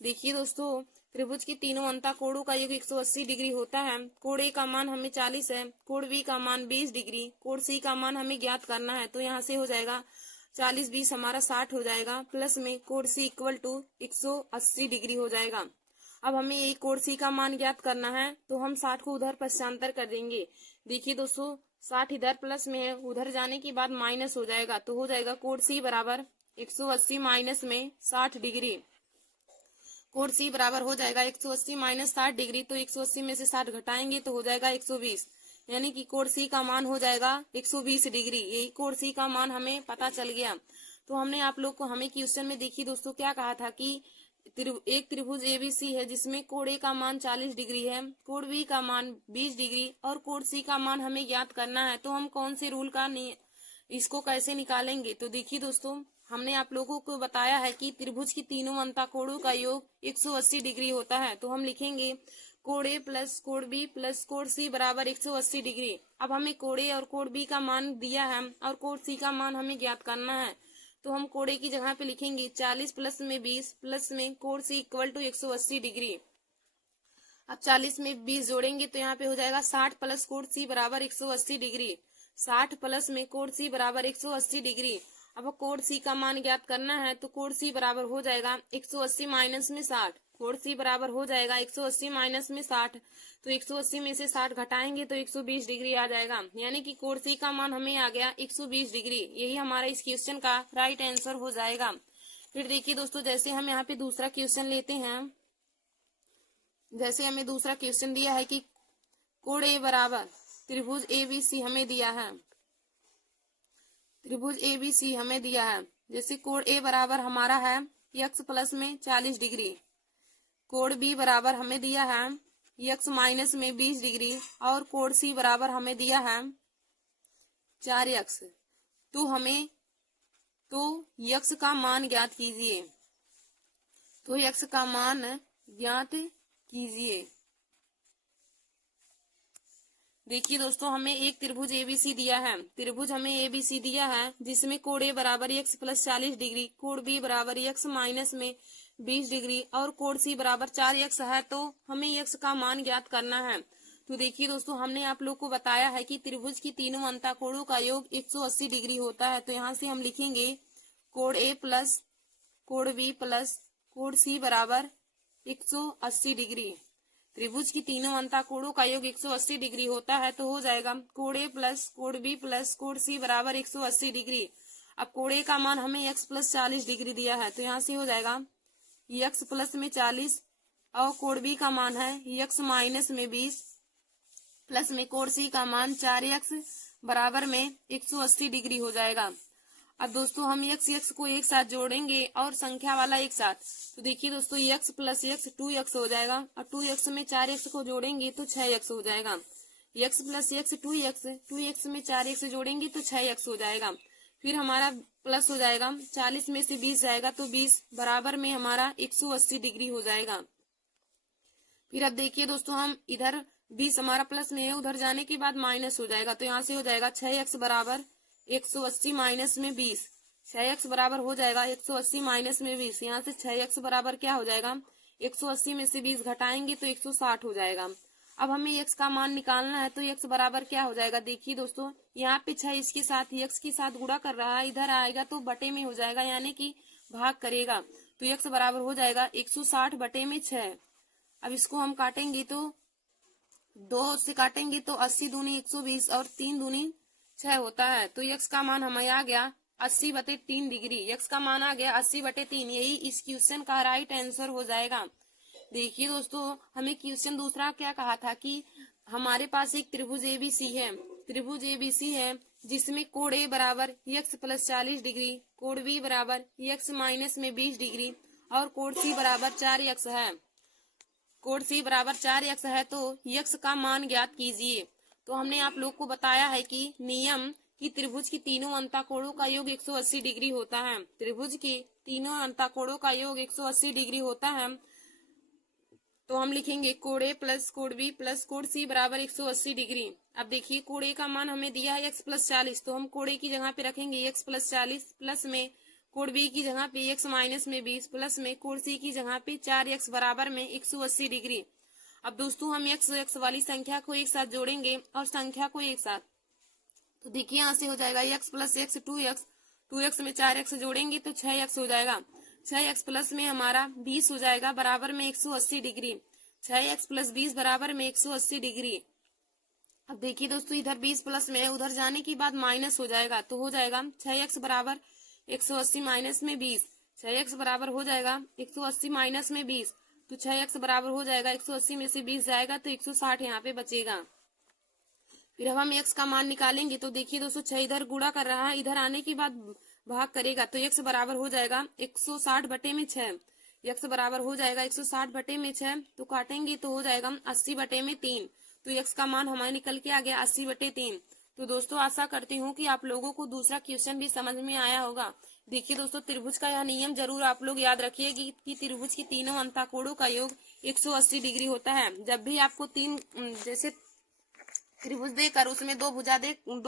देखिए दोस्तों, त्रिभुज की तीनों अंतःकोणों का योग 180 डिग्री होता है। कोण ए का मान हमें 40 है, कोण बी का मान 20 डिग्री, कोण सी का मान हमें ज्ञात करना है। तो यहाँ से हो जाएगा 40 20 हमारा 60 हो जाएगा, प्लस में कोण सी इक्वल टू 180 डिग्री हो जाएगा। अब हमें एक कोण सी का मान ज्ञात करना है, तो हम 60 को उधर पश्चांतर कर देंगे। देखिए दोस्तों, 60 इधर प्लस में है, उधर जाने के बाद माइनस हो जाएगा। तो हो जाएगा कोण सी बराबर 180 माइनस में 60 डिग्री। कोण सी बराबर हो जाएगा 180 माइनस 60 डिग्री। तो 180 में से 60 घटाएंगे तो हो जाएगा 120, यानी कि कोण सी का मान हो जाएगा 120 डिग्री। यही कोण सी का मान हमें पता चल गया। तो हमने आप लोग को हमें क्वेश्चन में देखिए दोस्तों क्या कहा था कि एक त्रिभुज एबीसी है जिसमें कोण ए का मान 40 डिग्री है, कोण बी का मान 20 डिग्री, और कोण सी का मान हमें ज्ञात करना है। तो हम कौन से रूल का इसको कैसे निकालेंगे। तो देखिए दोस्तों, हमने आप लोगों को बताया है कि त्रिभुज की तीनों अंतःकोणों का योग 180 डिग्री होता है। तो हम लिखेंगे कोण ए प्लस कोण बी प्लस कोण सी बराबर 180 डिग्री। अब हमें कोण ए और कोण बी का मान दिया है और कोण सी का मान हमें ज्ञात करना है। तो हम कोण ए की जगह पे लिखेंगे 40 प्लस में 20 प्लस में कोण सी इक्वल टू 180 डिग्री। अब 40 में 20 जोड़ेंगे तो यहाँ पे हो जाएगा 60 प्लस कोण सी बराबर 180 डिग्री। 60 प्लस में कोण सी बराबर 180 डिग्री। अब कोण सी का मान ज्ञात करना है, तो कोण सी बराबर हो जाएगा 180 माइनस में 60। कोण सी बराबर हो जाएगा 180 माइनस में 60। तो 180 में से 60 घटाएंगे तो 120 डिग्री आ जाएगा, यानी कि कोण सी का मान हमें आ गया 120 डिग्री। यही हमारा इस क्वेश्चन का राइट आंसर हो जाएगा। फिर देखिए दोस्तों, जैसे हम यहाँ पे दूसरा क्वेश्चन लेते हैं, जैसे हमें दूसरा क्वेश्चन दिया है कि कोण ए बराबर त्रिभुज एबीसी हमें दिया है, त्रिभुज एबीसी हमें दिया है। जैसे कोण ए बराबर हमारा है x प्लस में 40 डिग्री, कोण बी बराबर हमें दिया है x माइनस में 20 डिग्री, और कोण सी बराबर हमें दिया है 4x। तो x का मान ज्ञात कीजिए। तो x का मान ज्ञात कीजिए। देखिए दोस्तों, हमें एक त्रिभुज एबीसी दिया है, त्रिभुज हमें एबीसी दिया है जिसमें कोण ए बराबर x प्लस 40 डिग्री, कोण बी बराबर x माइनस में 20 डिग्री, और कोण सी बराबर 4x है। तो हमें x का मान ज्ञात करना है। तो देखिए दोस्तों, हमने आप लोग को बताया है कि त्रिभुज की तीनों अंतःकोणों का योग 180 डिग्री होता है। तो यहाँ से हम लिखेंगे कोण ए प्लस कोण बी प्लस कोण सी बराबर 180 डिग्री। त्रिभुज की तीनों अंतःकोणों का योग 180 डिग्री होता है। तो हो जाएगा कोण ए प्लस कोण बी प्लस कोण सी बराबर 180 डिग्री। अब कोण ए का मान हमें x प्लस 40 डिग्री दिया है, तो यहाँ से हो जाएगा x प्लस में 40, और कोण बी का मान है x माइनस में 20, प्लस में कोण सी का मान 4x बराबर में 180 डिग्री हो जाएगा। अब दोस्तों हम x को एक साथ जोड़ेंगे और संख्या वाला एक साथ, तो देखिए दोस्तों x प्लस x 2x हो जाएगा और 2x में 4x को जोड़ेंगे तो 6x हो जाएगा। x प्लस x 2x में 4x जोड़ेंगे तो 6x हो जाएगा। फिर हमारा प्लस हो जाएगा, 40 में से 20 जाएगा तो 20 बराबर में हमारा 180 डिग्री हो जाएगा। फिर अब देखिए दोस्तों हम इधर 20 हमारा प्लस में है, उधर जाने के बाद माइनस हो जाएगा, तो यहाँ से हो जाएगा 6x बराबर 180 माइनस में 20। 6x बराबर हो जाएगा 180 माइनस में 20। यहाँ से 6x बराबर क्या हो जाएगा, 180 में से 20 घटाएंगे तो 160 हो जाएगा। अब हमें x का मान निकालना है, तो x बराबर क्या हो जाएगा, देखिए दोस्तों यहाँ पे 6 इसके साथ x के साथ गुणा कर रहा है, इधर आएगा तो बटे में हो जाएगा, यानी कि भाग करेगा, तो x बराबर हो जाएगा 160 बटे में 6। अब इसको हम काटेंगे तो 2 से काटेंगे तो 80 दूनी 120 और 3 दूनी 6 होता है, तो x का मान हमें आ गया 80 बटे 3 डिग्री। x का मान आ गया 80 बटे 3, यही इस क्वेश्चन का राइट आंसर हो जाएगा। देखिए दोस्तों हमें क्वेश्चन दूसरा क्या कहा था कि हमारे पास एक त्रिभुज एबीसी है, त्रिभुज एबीसी है जिसमें कोण ए बराबर x प्लस 40 डिग्री, कोण बी बराबर x माइनस में 20 डिग्री और कोण सी बराबर 4x है। कोण सी बराबर 4x है, तो x का मान ज्ञात कीजिए। तो हमने आप लोग को बताया है कि नियम कि त्रिभुज की तीनों अंतःकोणों का योग 180 डिग्री होता है। त्रिभुज की तीनों अंतःकोणों का योग 180 डिग्री होता है, तो हम लिखेंगे कोण ए प्लस कोण बी प्लस कोण सी बराबर 180 डिग्री। अब देखिए कोण ए का मान हमें दिया है x प्लस 40, तो हम कोण ए की जगह पे रखेंगे x प्लस 40 प्लस में कोण बी की जगह पे x माइनस में 20 प्लस में कोण सी की जगह पे 4x बराबर में 180 डिग्री। अब दोस्तों हम x वाली संख्या को एक साथ जोड़ेंगे और संख्या को एक साथ, तो देखिए यहाँ से हो जाएगा x प्लस x 2x में 4x जोड़ेंगे तो 6x हो जाएगा। 6x प्लस में हमारा 20 हो जाएगा बराबर में 180 डिग्री। 6x प्लस 20 बराबर में 180 डिग्री। अब देखिए दोस्तों इधर 20 प्लस में है, उधर जाने के बाद माइनस हो जाएगा, तो हो जाएगा 6x बराबर 180 माइनस में 20। 6x बराबर हो जाएगा 180 माइनस में 20, तो 6x बराबर हो जाएगा 180 में से 20 जाएगा तो 160 यहाँ पे बचेगा। फिर अब हम x का मान निकालेंगे, तो देखिए दोस्तों 6 इधर गुणा कर रहा है, इधर आने के बाद भाग करेगा, तो x बराबर हो जाएगा 160 बटे में 6। x बराबर हो जाएगा 160 बटे में 6, तो काटेंगे तो हो जाएगा 80 बटे में 3, तो x का मान हमारे निकल के आ गया 80 बटे 3। तो दोस्तों आशा करती हूँ कि आप लोगों को दूसरा क्वेश्चन भी समझ में आया होगा। देखिए दोस्तों त्रिभुज का यह नियम जरूर आप लोग याद रखिएगा कि त्रिभुज की तीनों अंतःकोणों का योग 180 डिग्री होता है। जब भी आपको तीन जैसे त्रिभुज देकर उसमें दो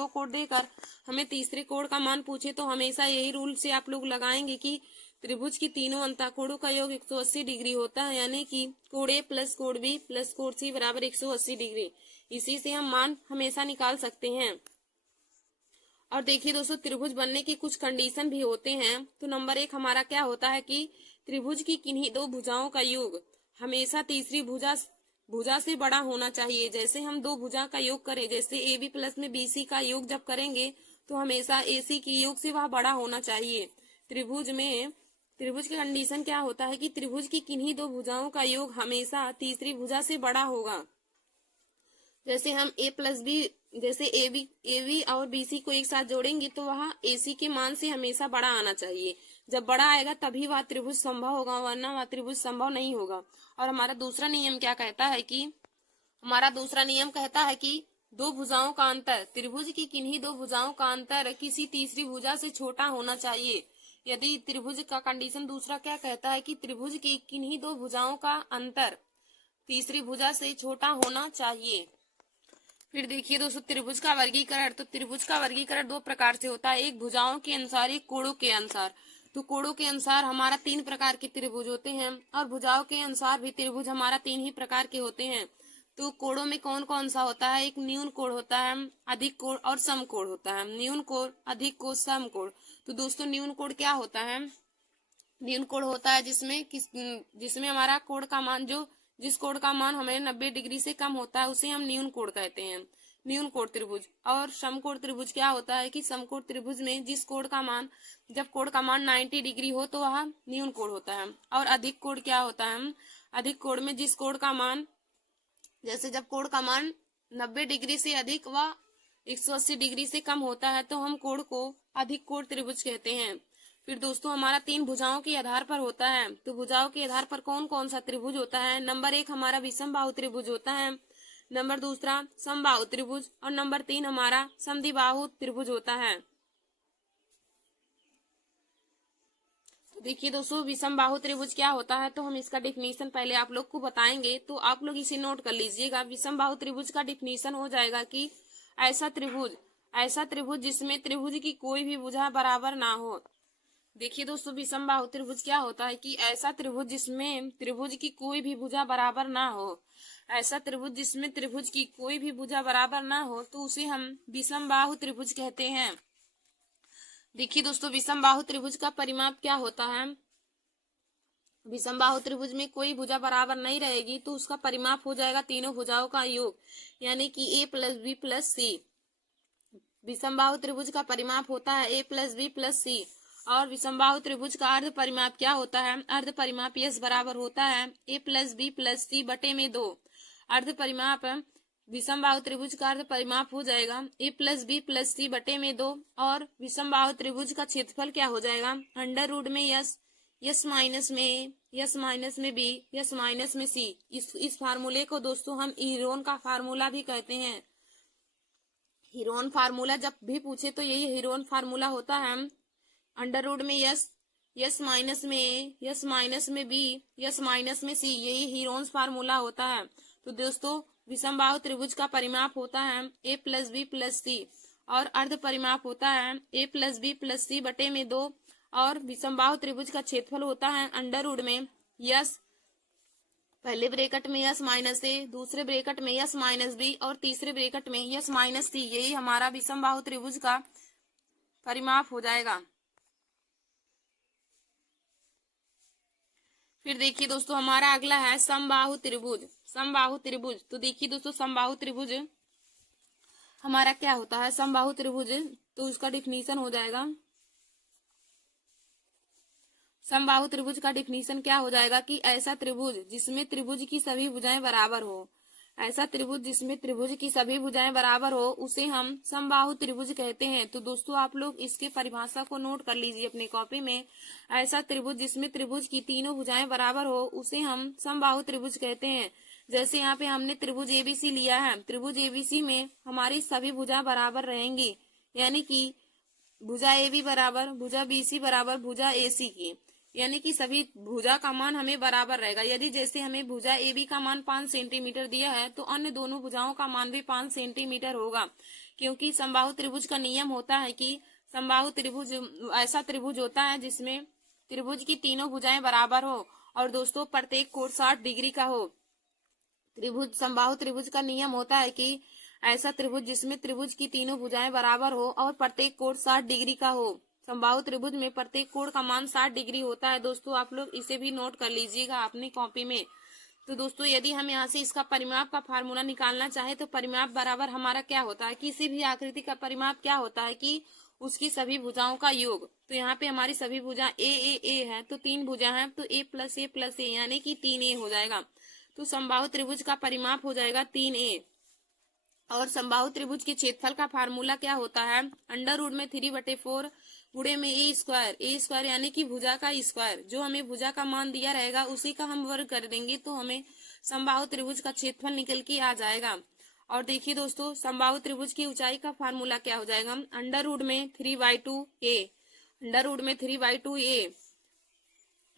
कोण देकर हमें तीसरे कोण का मान पूछे, तो हमेशा यही रूल से आप लोग लगाएंगे कि त्रिभुज की तीनों अंतःकोणों का योग 180 डिग्री होता है, यानी कि कोण ए प्लस कोण बी प्लस कोण सी बराबर 180 डिग्री। इसी से हम मान हमेशा निकाल सकते हैं। और देखिए दोस्तों त्रिभुज बनने की कुछ कंडीशन भी होते हैं। तो नंबर 1 हमारा क्या होता है कि त्रिभुज की किन्हीं दो भुजाओं का योग हमेशा तीसरी भुजा से बड़ा होना चाहिए। जैसे हम दो भुजा का योग करें, जैसे ए बी प्लस में BC का योग जब करेंगे तो हमेशा AC की योग से वह बड़ा होना चाहिए। त्रिभुज की कंडीशन क्या होता है कि त्रिभुज की किन्हीं दो भुजाओं का योग हमेशा तीसरी भुजा से बड़ा होगा। जैसे हम A प्लस बी, जैसे ए बी और BC को एक साथ जोड़ेंगे तो वह AC के मान से हमेशा बड़ा आना चाहिए। जब बड़ा आएगा तभी वह त्रिभुज संभव होगा, वरना वह त्रिभुज संभव नहीं होगा। और हमारा दूसरा नियम क्या कहता है कि दो भुजाओं का अंतर, त्रिभुज की किन्हीं दो भुजाओं का अंतर किसी तीसरी भुजा से छोटा होना चाहिए। यदि त्रिभुज का कंडीशन दूसरा क्या कहता है कि त्रिभुज की किन्हीं दो भुजाओं का अंतर तीसरी भुजा से छोटा होना चाहिए। फिर देखिए दोस्तों त्रिभुज का वर्गीकरण, तो त्रिभुज का वर्गीकरण दो प्रकार से होता है, एक भुजाओं के अनुसार, एक कोणों के अनुसार। तो कोणों के अनुसार हमारा 3 प्रकार के त्रिभुज होते हैं और भुजाओं के अनुसार भी त्रिभुज हमारा 3 ही प्रकार के होते हैं। तो कोणों में कौन कौन सा होता है, एक न्यून कोण होता है, अधिक कोण और सम कोण होता है। न्यून कोण, अधिक कोण, सम कोण। तो दोस्तों न्यून कोण क्या होता है, न्यून कोण होता है जिसमें हमारा कोण का मान जिस कोण का मान हमें 90 डिग्री से कम होता है उसे हम न्यून कोण कहते हैं, न्यून कोण त्रिभुज। और समकोण त्रिभुज क्या होता है कि समकोण त्रिभुज में जब कोण का मान 90 डिग्री हो तो वह न्यून कोण होता है। और अधिक कोण क्या होता है, अधिक कोण में जिस कोण का मान, जैसे जब कोण का मान 90 डिग्री से अधिक व 180 डिग्री से कम होता है तो हम कोण को अधिक कोण त्रिभुज कहते हैं। फिर दोस्तों हमारा 3 भुजाओं के आधार पर होता है, तो भुजाओं के आधार पर कौन कौन सा त्रिभुज होता है? नंबर 1 हमारा विषमबाहु त्रिभुज होता है, नंबर दूसरा समबाहु त्रिभुज और नंबर 3 हमारा समद्विबाहु त्रिभुज होता है। तो देखिए दोस्तों विषमबाहु त्रिभुज क्या होता है, तो हम इसका डिफिनीशन पहले आप लोग को बताएंगे, तो आप लोग इसे नोट कर लीजिएगा। विषमबाहु त्रिभुज का डिफिनीशन हो जाएगा कि ऐसा त्रिभुज जिसमें त्रिभुज की कोई भी भुजा बराबर ना हो। देखिए दोस्तों विषमबाहु त्रिभुज क्या होता है कि ऐसा त्रिभुज जिसमें त्रिभुज की कोई भी भुजा बराबर ना हो, ऐसा त्रिभुज जिसमें त्रिभुज की कोई भी भुजा बराबर ना हो तो उसे हम विषमबाहु त्रिभुज कहते हैं। देखिए दोस्तों विषमबाहु त्रिभुज का परिमाप क्या होता है? विषमबाहु त्रिभुज में कोई भुजा बराबर नहीं रहेगी तो उसका परिमाप हो जाएगा तीनों भुजाओं का योग, यानी कि a प्लस बी प्लस सी। विषमबाहु त्रिभुज का परिमाप होता है a प्लस बी प्लस सी। और विषमबाहु त्रिभुज का अर्ध परिमाप क्या होता है? अर्ध परिमाप यस बराबर होता है a प्लस बी प्लस सी बटे में 2। अर्ध परिमाप विषमबाहु त्रिभुज का अर्ध परिमाप हो जाएगा a प्लस बी प्लस सी बटे में 2। और विषमबाहु त्रिभुज का क्षेत्रफल क्या हो जाएगा? अंडर रूट में यस माइनस में a, यस माइनस में b, यस माइनस में c। इस फार्मूले को दोस्तों हम हीरोन का फार्मूला भी कहते हैं। हीरोन फार्मूला जब भी पूछे तो यही हीरोन फार्मूला होता है। अंडर रूट में यस माइनस में a, यस माइनस में b, यस माइनस में c, यही हीरोन फार्मूला होता है। तो दोस्तों विषमबाहु त्रिभुज का परिमाप होता है a प्लस बी प्लस सी और अर्ध परिमाप होता है a प्लस बी प्लस सी बटे में 2। और विषमबाहु त्रिभुज का क्षेत्रफल होता है अंडर रूट में यस, पहले ब्रैकेट में यस माइनस ए, दूसरे ब्रैकेट में यस माइनस बी और तीसरे ब्रैकेट में यस माइनस सी। यही हमारा विषमबाहु त्रिभुज का परिमाप हो जाएगा। फिर देखिए दोस्तों हमारा अगला है समबाहु त्रिभुज। समबाहु त्रिभुज, तो देखिए दोस्तों समबाहु त्रिभुज हमारा क्या होता है? समबाहु त्रिभुज तो उसका डिफिनीशन हो जाएगा, समबाहु त्रिभुज का डिफिनीशन क्या हो जाएगा कि ऐसा त्रिभुज जिसमें त्रिभुज की सभी भुजाएं बराबर हो, ऐसा त्रिभुज जिसमें त्रिभुज की सभी भुजाएं बराबर हो उसे हम समबाहु त्रिभुज कहते हैं। तो दोस्तों आप लोग इसके परिभाषा को नोट कर लीजिए अपने कॉपी में। ऐसा त्रिभुज जिसमें त्रिभुज की तीनों भुजाएं बराबर हो उसे हम समबाहु त्रिभुज कहते हैं। जैसे यहाँ पे हमने त्रिभुज एबीसी लिया है, त्रिभुज एबीसी में हमारी सभी भुजा बराबर रहेंगी, यानी कि भुजा ए बी बराबर भुजा बीसी बराबर भुजा एसी की, यानी कि सभी भुजा का मान हमें बराबर रहेगा। यदि जैसे हमें भुजा ए बी का मान 5 सेंटीमीटर दिया है तो अन्य दोनों भुजाओं का मान भी 5 सेंटीमीटर होगा, क्योंकि समबाहु त्रिभुज का नियम होता है कि समबाहु त्रिभुज ऐसा त्रिभुज होता है जिसमें त्रिभुज की तीनों भुजाएं बराबर हो और दोस्तों प्रत्येक कोण 60 डिग्री का हो। त्रिभुज समबाहु त्रिभुज का नियम होता है कि ऐसा त्रिभुज जिसमें त्रिभुज की तीनों भुजाएं बराबर हो और प्रत्येक कोण 60 डिग्री का हो। समबाहु त्रिभुज में प्रत्येक कोण का मान 60 डिग्री होता है। दोस्तों आप लोग इसे भी नोट कर लीजिएगा अपनी कॉपी में। तो दोस्तों यदि हम यहाँ से इसका परिमाप का फार्मूला निकालना चाहे तो परिमाप बराबर हमारा क्या होता है? किसी भी आकृति का परिमाप क्या होता है कि उसकी सभी भुजाओं का योग। तो यहाँ पे हमारी सभी भुजा ए है, तो 3 भुजा है तो a प्लस ए यानी कि 3a हो जाएगा। तो समबाहु त्रिभुज का परिमाप हो जाएगा 3a। और समबाहु त्रिभुज के क्षेत्रफल का फार्मूला क्या होता है? अंडर रूट में 3/4 गुणे में ए स्क्वायर यानी कि भुजा का स्क्वायर। जो हमें भुजा का मान दिया रहेगा उसी का हम वर्ग कर देंगे तो हमें समबाहु त्रिभुज का क्षेत्रफल निकल के आ जाएगा। और देखिए दोस्तों समबाहु त्रिभुज की ऊंचाई का फार्मूला क्या हो जाएगा? अंडर रूट में 3/2a, अंडर रूट में 3/2a।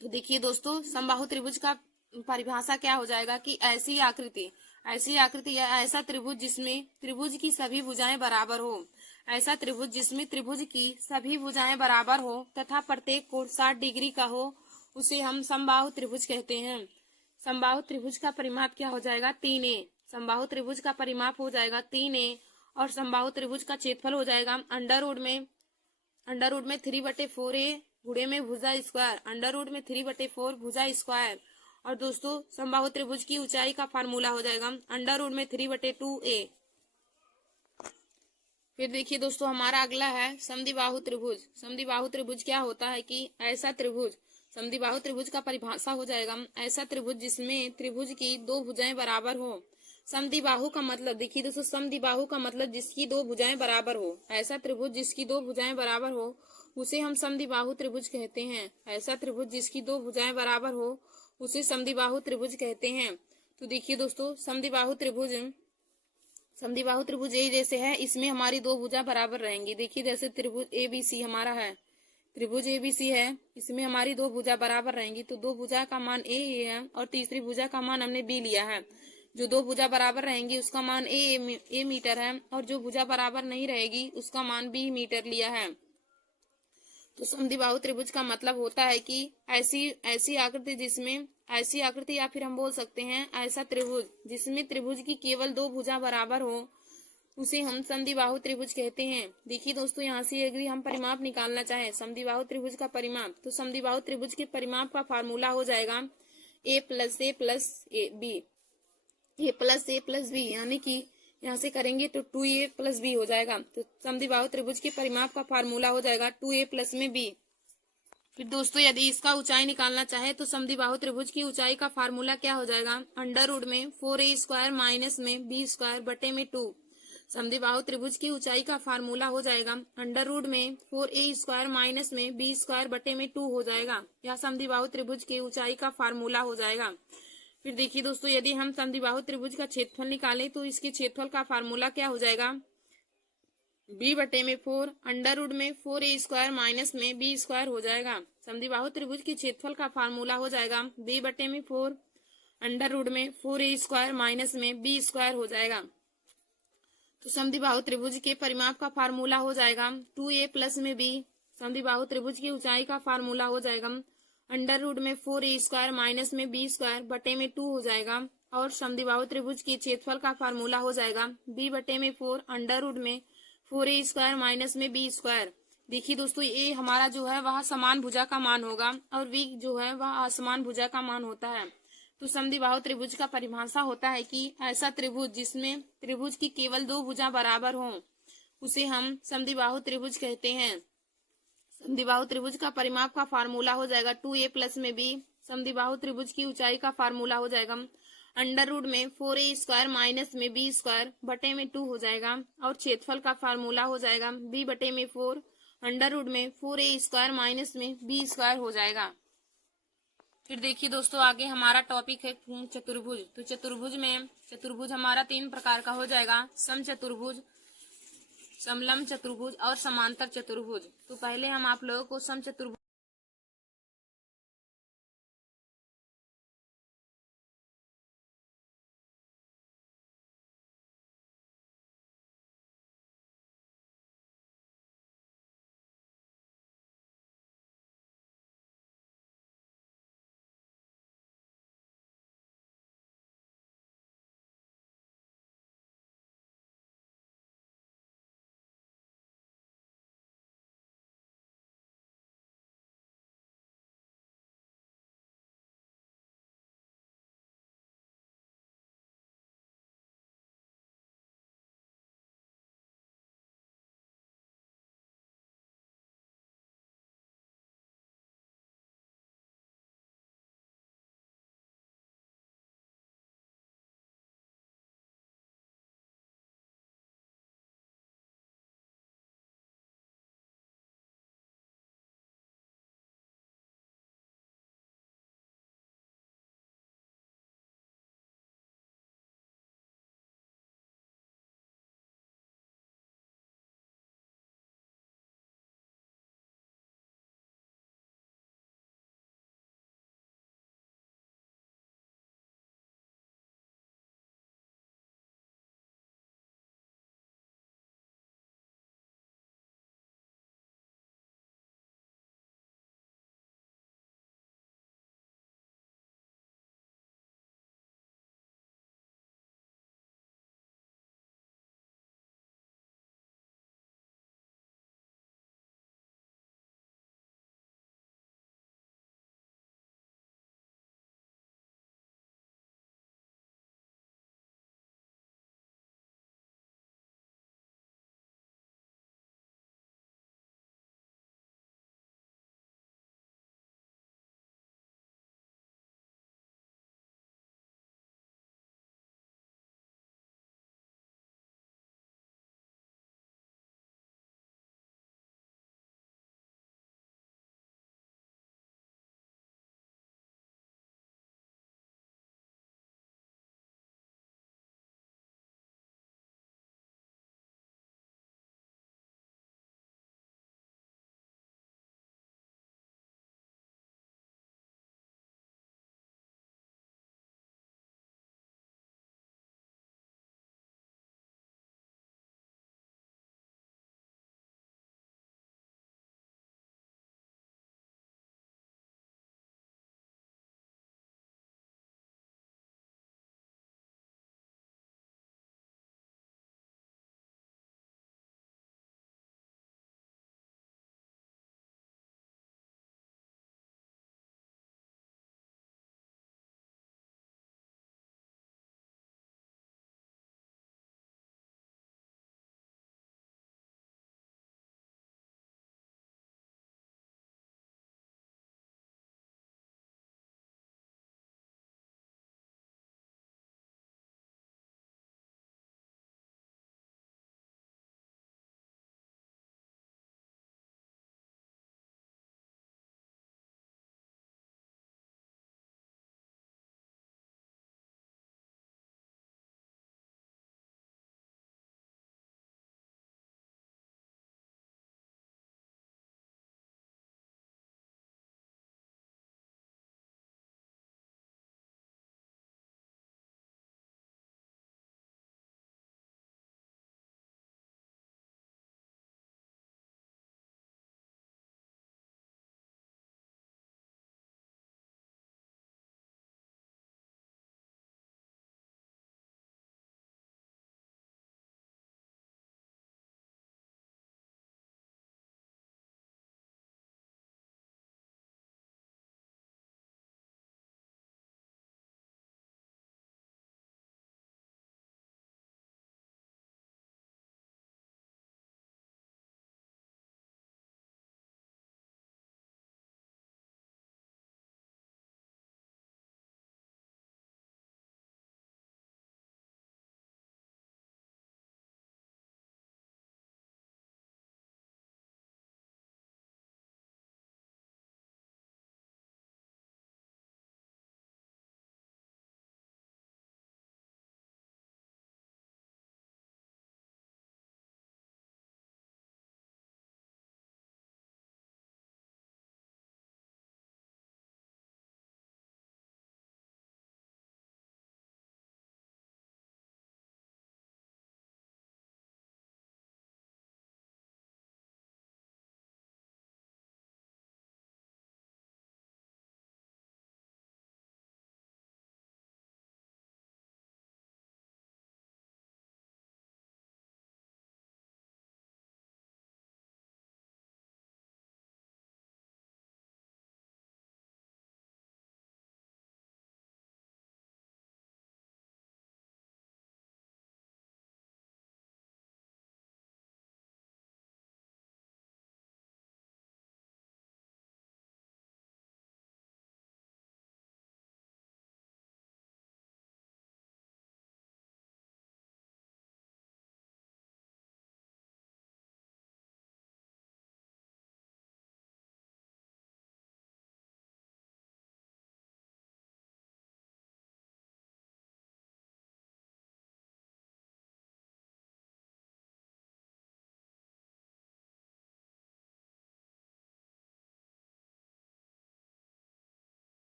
तो देखिए दोस्तों समबाहु त्रिभुज का परिभाषा क्या हो जाएगा कि ऐसी आकृति या ऐसा त्रिभुज जिसमें त्रिभुज की सभी भुजाएं बराबर हो, ऐसा त्रिभुज जिसमें त्रिभुज की सभी भुजाएं बराबर हो तथा प्रत्येक कोण 60 डिग्री का हो उसे हम समबाहु त्रिभुज कहते हैं। समबाहु त्रिभुज का परिमाप क्या हो जाएगा? 3a। समबाहु त्रिभुज का परिमाप हो जाएगा 3a और समबाहु त्रिभुज का क्षेत्रफल हो जाएगा अंडर रूट में 3/4a गुणे में भुजा स्क्वायर, अंडर रूट में 3/4 भुजा स्क्वायर। और दोस्तों समबाहु त्रिभुज की ऊंचाई का फार्मूला हो जाएगा अंडर रूट में 3/2a। फिर देखिए दोस्तों हमारा अगला है समद्विबाहु त्रिभुज। समद्विबाहु त्रिभुज क्या होता है कि ऐसा त्रिभुज, समद्विबाहु त्रिभुज का परिभाषा हो जाएगा ऐसा त्रिभुज जिसमें त्रिभुज की 2 भुजाएं बराबर हो, समद्विबाहु का मतलब देखिए दोस्तों, समद्विबाहु का मतलब जिसकी दो भुजाएं बराबर हो। ऐसा त्रिभुज जिसकी दो भुजाएं बराबर हो उसे हम समद्विबाहु त्रिभुज कहते हैं। ऐसा त्रिभुज जिसकी दो भुजाएं बराबर हो उसे समद्विबाहु त्रिभुज कहते हैं। तो देखिए दोस्तों, समद्विबाहु त्रिभुज ये जैसे है, इसमें हमारी दो भुजा बराबर रहेंगी। देखिए जैसे त्रिभुज एबीसी हमारा है, त्रिभुज एबीसी है, इसमें हमारी दो भुजा बराबर रहेंगी। तो दो भुजा का मान ए है और तीसरी भुजा का मान हमने बी लिया है। जो दो भुजा बराबर रहेंगी उसका मान ए मीटर है और जो भुजा बराबर नहीं रहेगी उसका मान बी मीटर लिया है। तो समद्विबाहु त्रिभुज का मतलब होता है कि ऐसी ऐसी आकृति जिसमें ऐसी आकृति या फिर हम बोल सकते हैं ऐसा त्रिभुज जिसमें त्रिभुज की केवल दो भुजा बराबर हो उसे हम समद्विबाहु त्रिभुज कहते हैं। देखिए दोस्तों, यहाँ से यदि हम परिमाप निकालना चाहें समद्विबाहु त्रिभुज का परिमाप, तो समद्विबाहु त्रिभुज के परिमाप का फार्मूला हो जाएगा ए प्लस ए प्लस बी, यानी कि यहाँ से करेंगे तो 2a प्लस बी हो जाएगा। तो समद्विबाहु त्रिभुज के परिमाप का फार्मूला हो जाएगा 2a प्लस में b। फिर दोस्तों, यदि इसका ऊंचाई निकालना चाहे तो समद्विबाहु त्रिभुज की ऊंचाई का फार्मूला क्या हो जाएगा, अंडर रूट में 4a² माइनस में b² बटे में 2। समद्विबाहु त्रिभुज की ऊंचाई का फार्मूला हो जाएगा अंडर रूट में 4a² माइनस में b² बटे में 2 हो जाएगा। यह समद्विबाहु त्रिभुज की ऊंचाई का फार्मूला हो जाएगा। फिर देखिए दोस्तों, यदि हम समद्विबाहु त्रिभुज का क्षेत्रफल निकालें तो इसके क्षेत्रफल का फार्मूला क्या हो जाएगा, b बटे में 4 अंडर रूट में 4a² माइनस में b² हो जाएगा। समद्विबाहु त्रिभुज के क्षेत्रफल का फार्मूला हो जाएगा b बटे में 4 अंडर रूट में 4a² माइनस में b² हो जाएगा। तो समद्विबाहु त्रिभुज के परिमाप का फार्मूला हो जाएगा 2a प्लस में b। समद्विबाहु त्रिभुज की ऊंचाई का फार्मूला हो जाएगा अंडर रूट में 4a² माइनस में b² बटे में 2 हो जाएगा। और समद्विबाहु त्रिभुज के क्षेत्रफल का फार्मूला हो जाएगा b बटे में 4 अंडर रूट में 4a² माइनस में b²। देखिए दोस्तों, ए हमारा जो है वह समान भुजा का मान होगा और बी जो है वह असमान भुजा का मान होता है। तो समद्विबाहु त्रिभुज का परिभाषा होता है कि ऐसा त्रिभुज जिसमें त्रिभुज की केवल दो भुजा बराबर हों उसे हम समद्विबाहु त्रिभुज कहते हैं। समद्विबाहु त्रिभुज का परिमाप का फार्मूला हो जाएगा 2a प्लस में b। समद्विबाहु त्रिभुज की ऊंचाई का फार्मूला हो जाएगा अंडर रूट में 4a² माइनस में b² बटे में 2 हो जाएगा। और क्षेत्रफल का फार्मूला हो जाएगा b बटे में 4 अंडर रूट में 4a² माइनस में b² हो जाएगा। फिर देखिए दोस्तों, आगे हमारा टॉपिक है चतुर्भुज। तो चतुर्भुज हमारा 3 प्रकार का हो जाएगा, समचतुर्भुज, समलंब चतुर्भुज और समांतर चतुर्भुज। तो पहले हम आप लोगों को समचतुर्भुज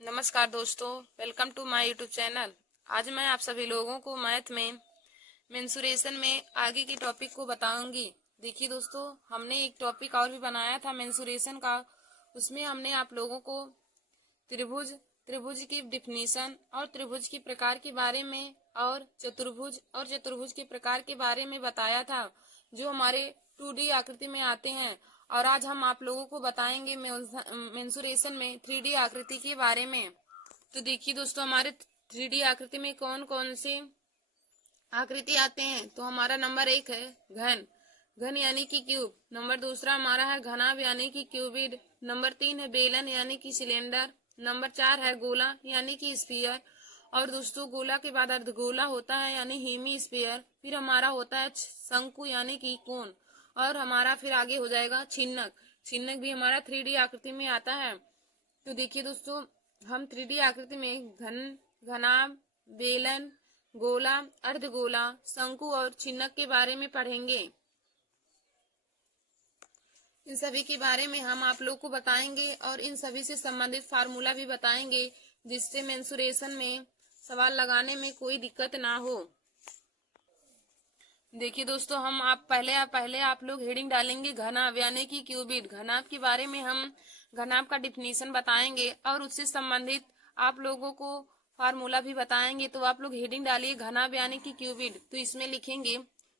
नमस्कार दोस्तों, welcome to my YouTube channel. आज मैं आप सभी लोगों को मैथ में मेंसुरेशन में आगे की टॉपिक को बताऊंगी। देखिए दोस्तों, हमने एक टॉपिक और भी बनाया था मेंसुरेशन का। उसमें हमने आप लोगों को त्रिभुज त्रिभुज की डिफिनीशन और त्रिभुज के प्रकार के बारे में और चतुर्भुज के प्रकार के बारे में बताया था, जो हमारे 2D आकृति में आते हैं। और आज हम आप लोगों को बताएंगे मेंसुरेशन में 3D आकृति के बारे में। तो देखिए दोस्तों, हमारे 3D आकृति में कौन कौन से आकृति आते हैं। तो हमारा नंबर 1 है घन, घन यानी कि क्यूब। नंबर दूसरा हमारा है घनाभ यानी कि क्यूबिड। नंबर 3 है बेलन यानी कि सिलेंडर। नंबर 4 है गोला यानी कि स्फीयर। और दोस्तों, गोला के बाद अर्धगोला होता है यानी हेमी स्फीयर। फिर हमारा होता है शंकु यानी कि कोन। और हमारा फिर आगे हो जाएगा छिन्नक। छिन्नक भी हमारा 3D आकृति में आता है। तो देखिए दोस्तों, हम 3D आकृति में घन, घनाभ, बेलन, गोला, अर्धगोला, शंकु और छिन्नक के बारे में पढ़ेंगे। इन सभी के बारे में हम आप लोग को बताएंगे और इन सभी से संबंधित फार्मूला भी बताएंगे, जिससे मेंसुरेशन में सवाल लगाने में कोई दिक्कत ना हो। देखिए दोस्तों, हम पहले आप लोग हेडिंग डालेंगे घनाभ यानी कि क्यूबिड। घनाभ के बारे में हम घनाभ का डिफिनीशन बताएंगे और उससे संबंधित आप लोगों को फार्मूला भी बताएंगे। तो आप लोग हेडिंग डालिए घनाभ यानी कि क्यूबिड। तो इसमें लिखेंगे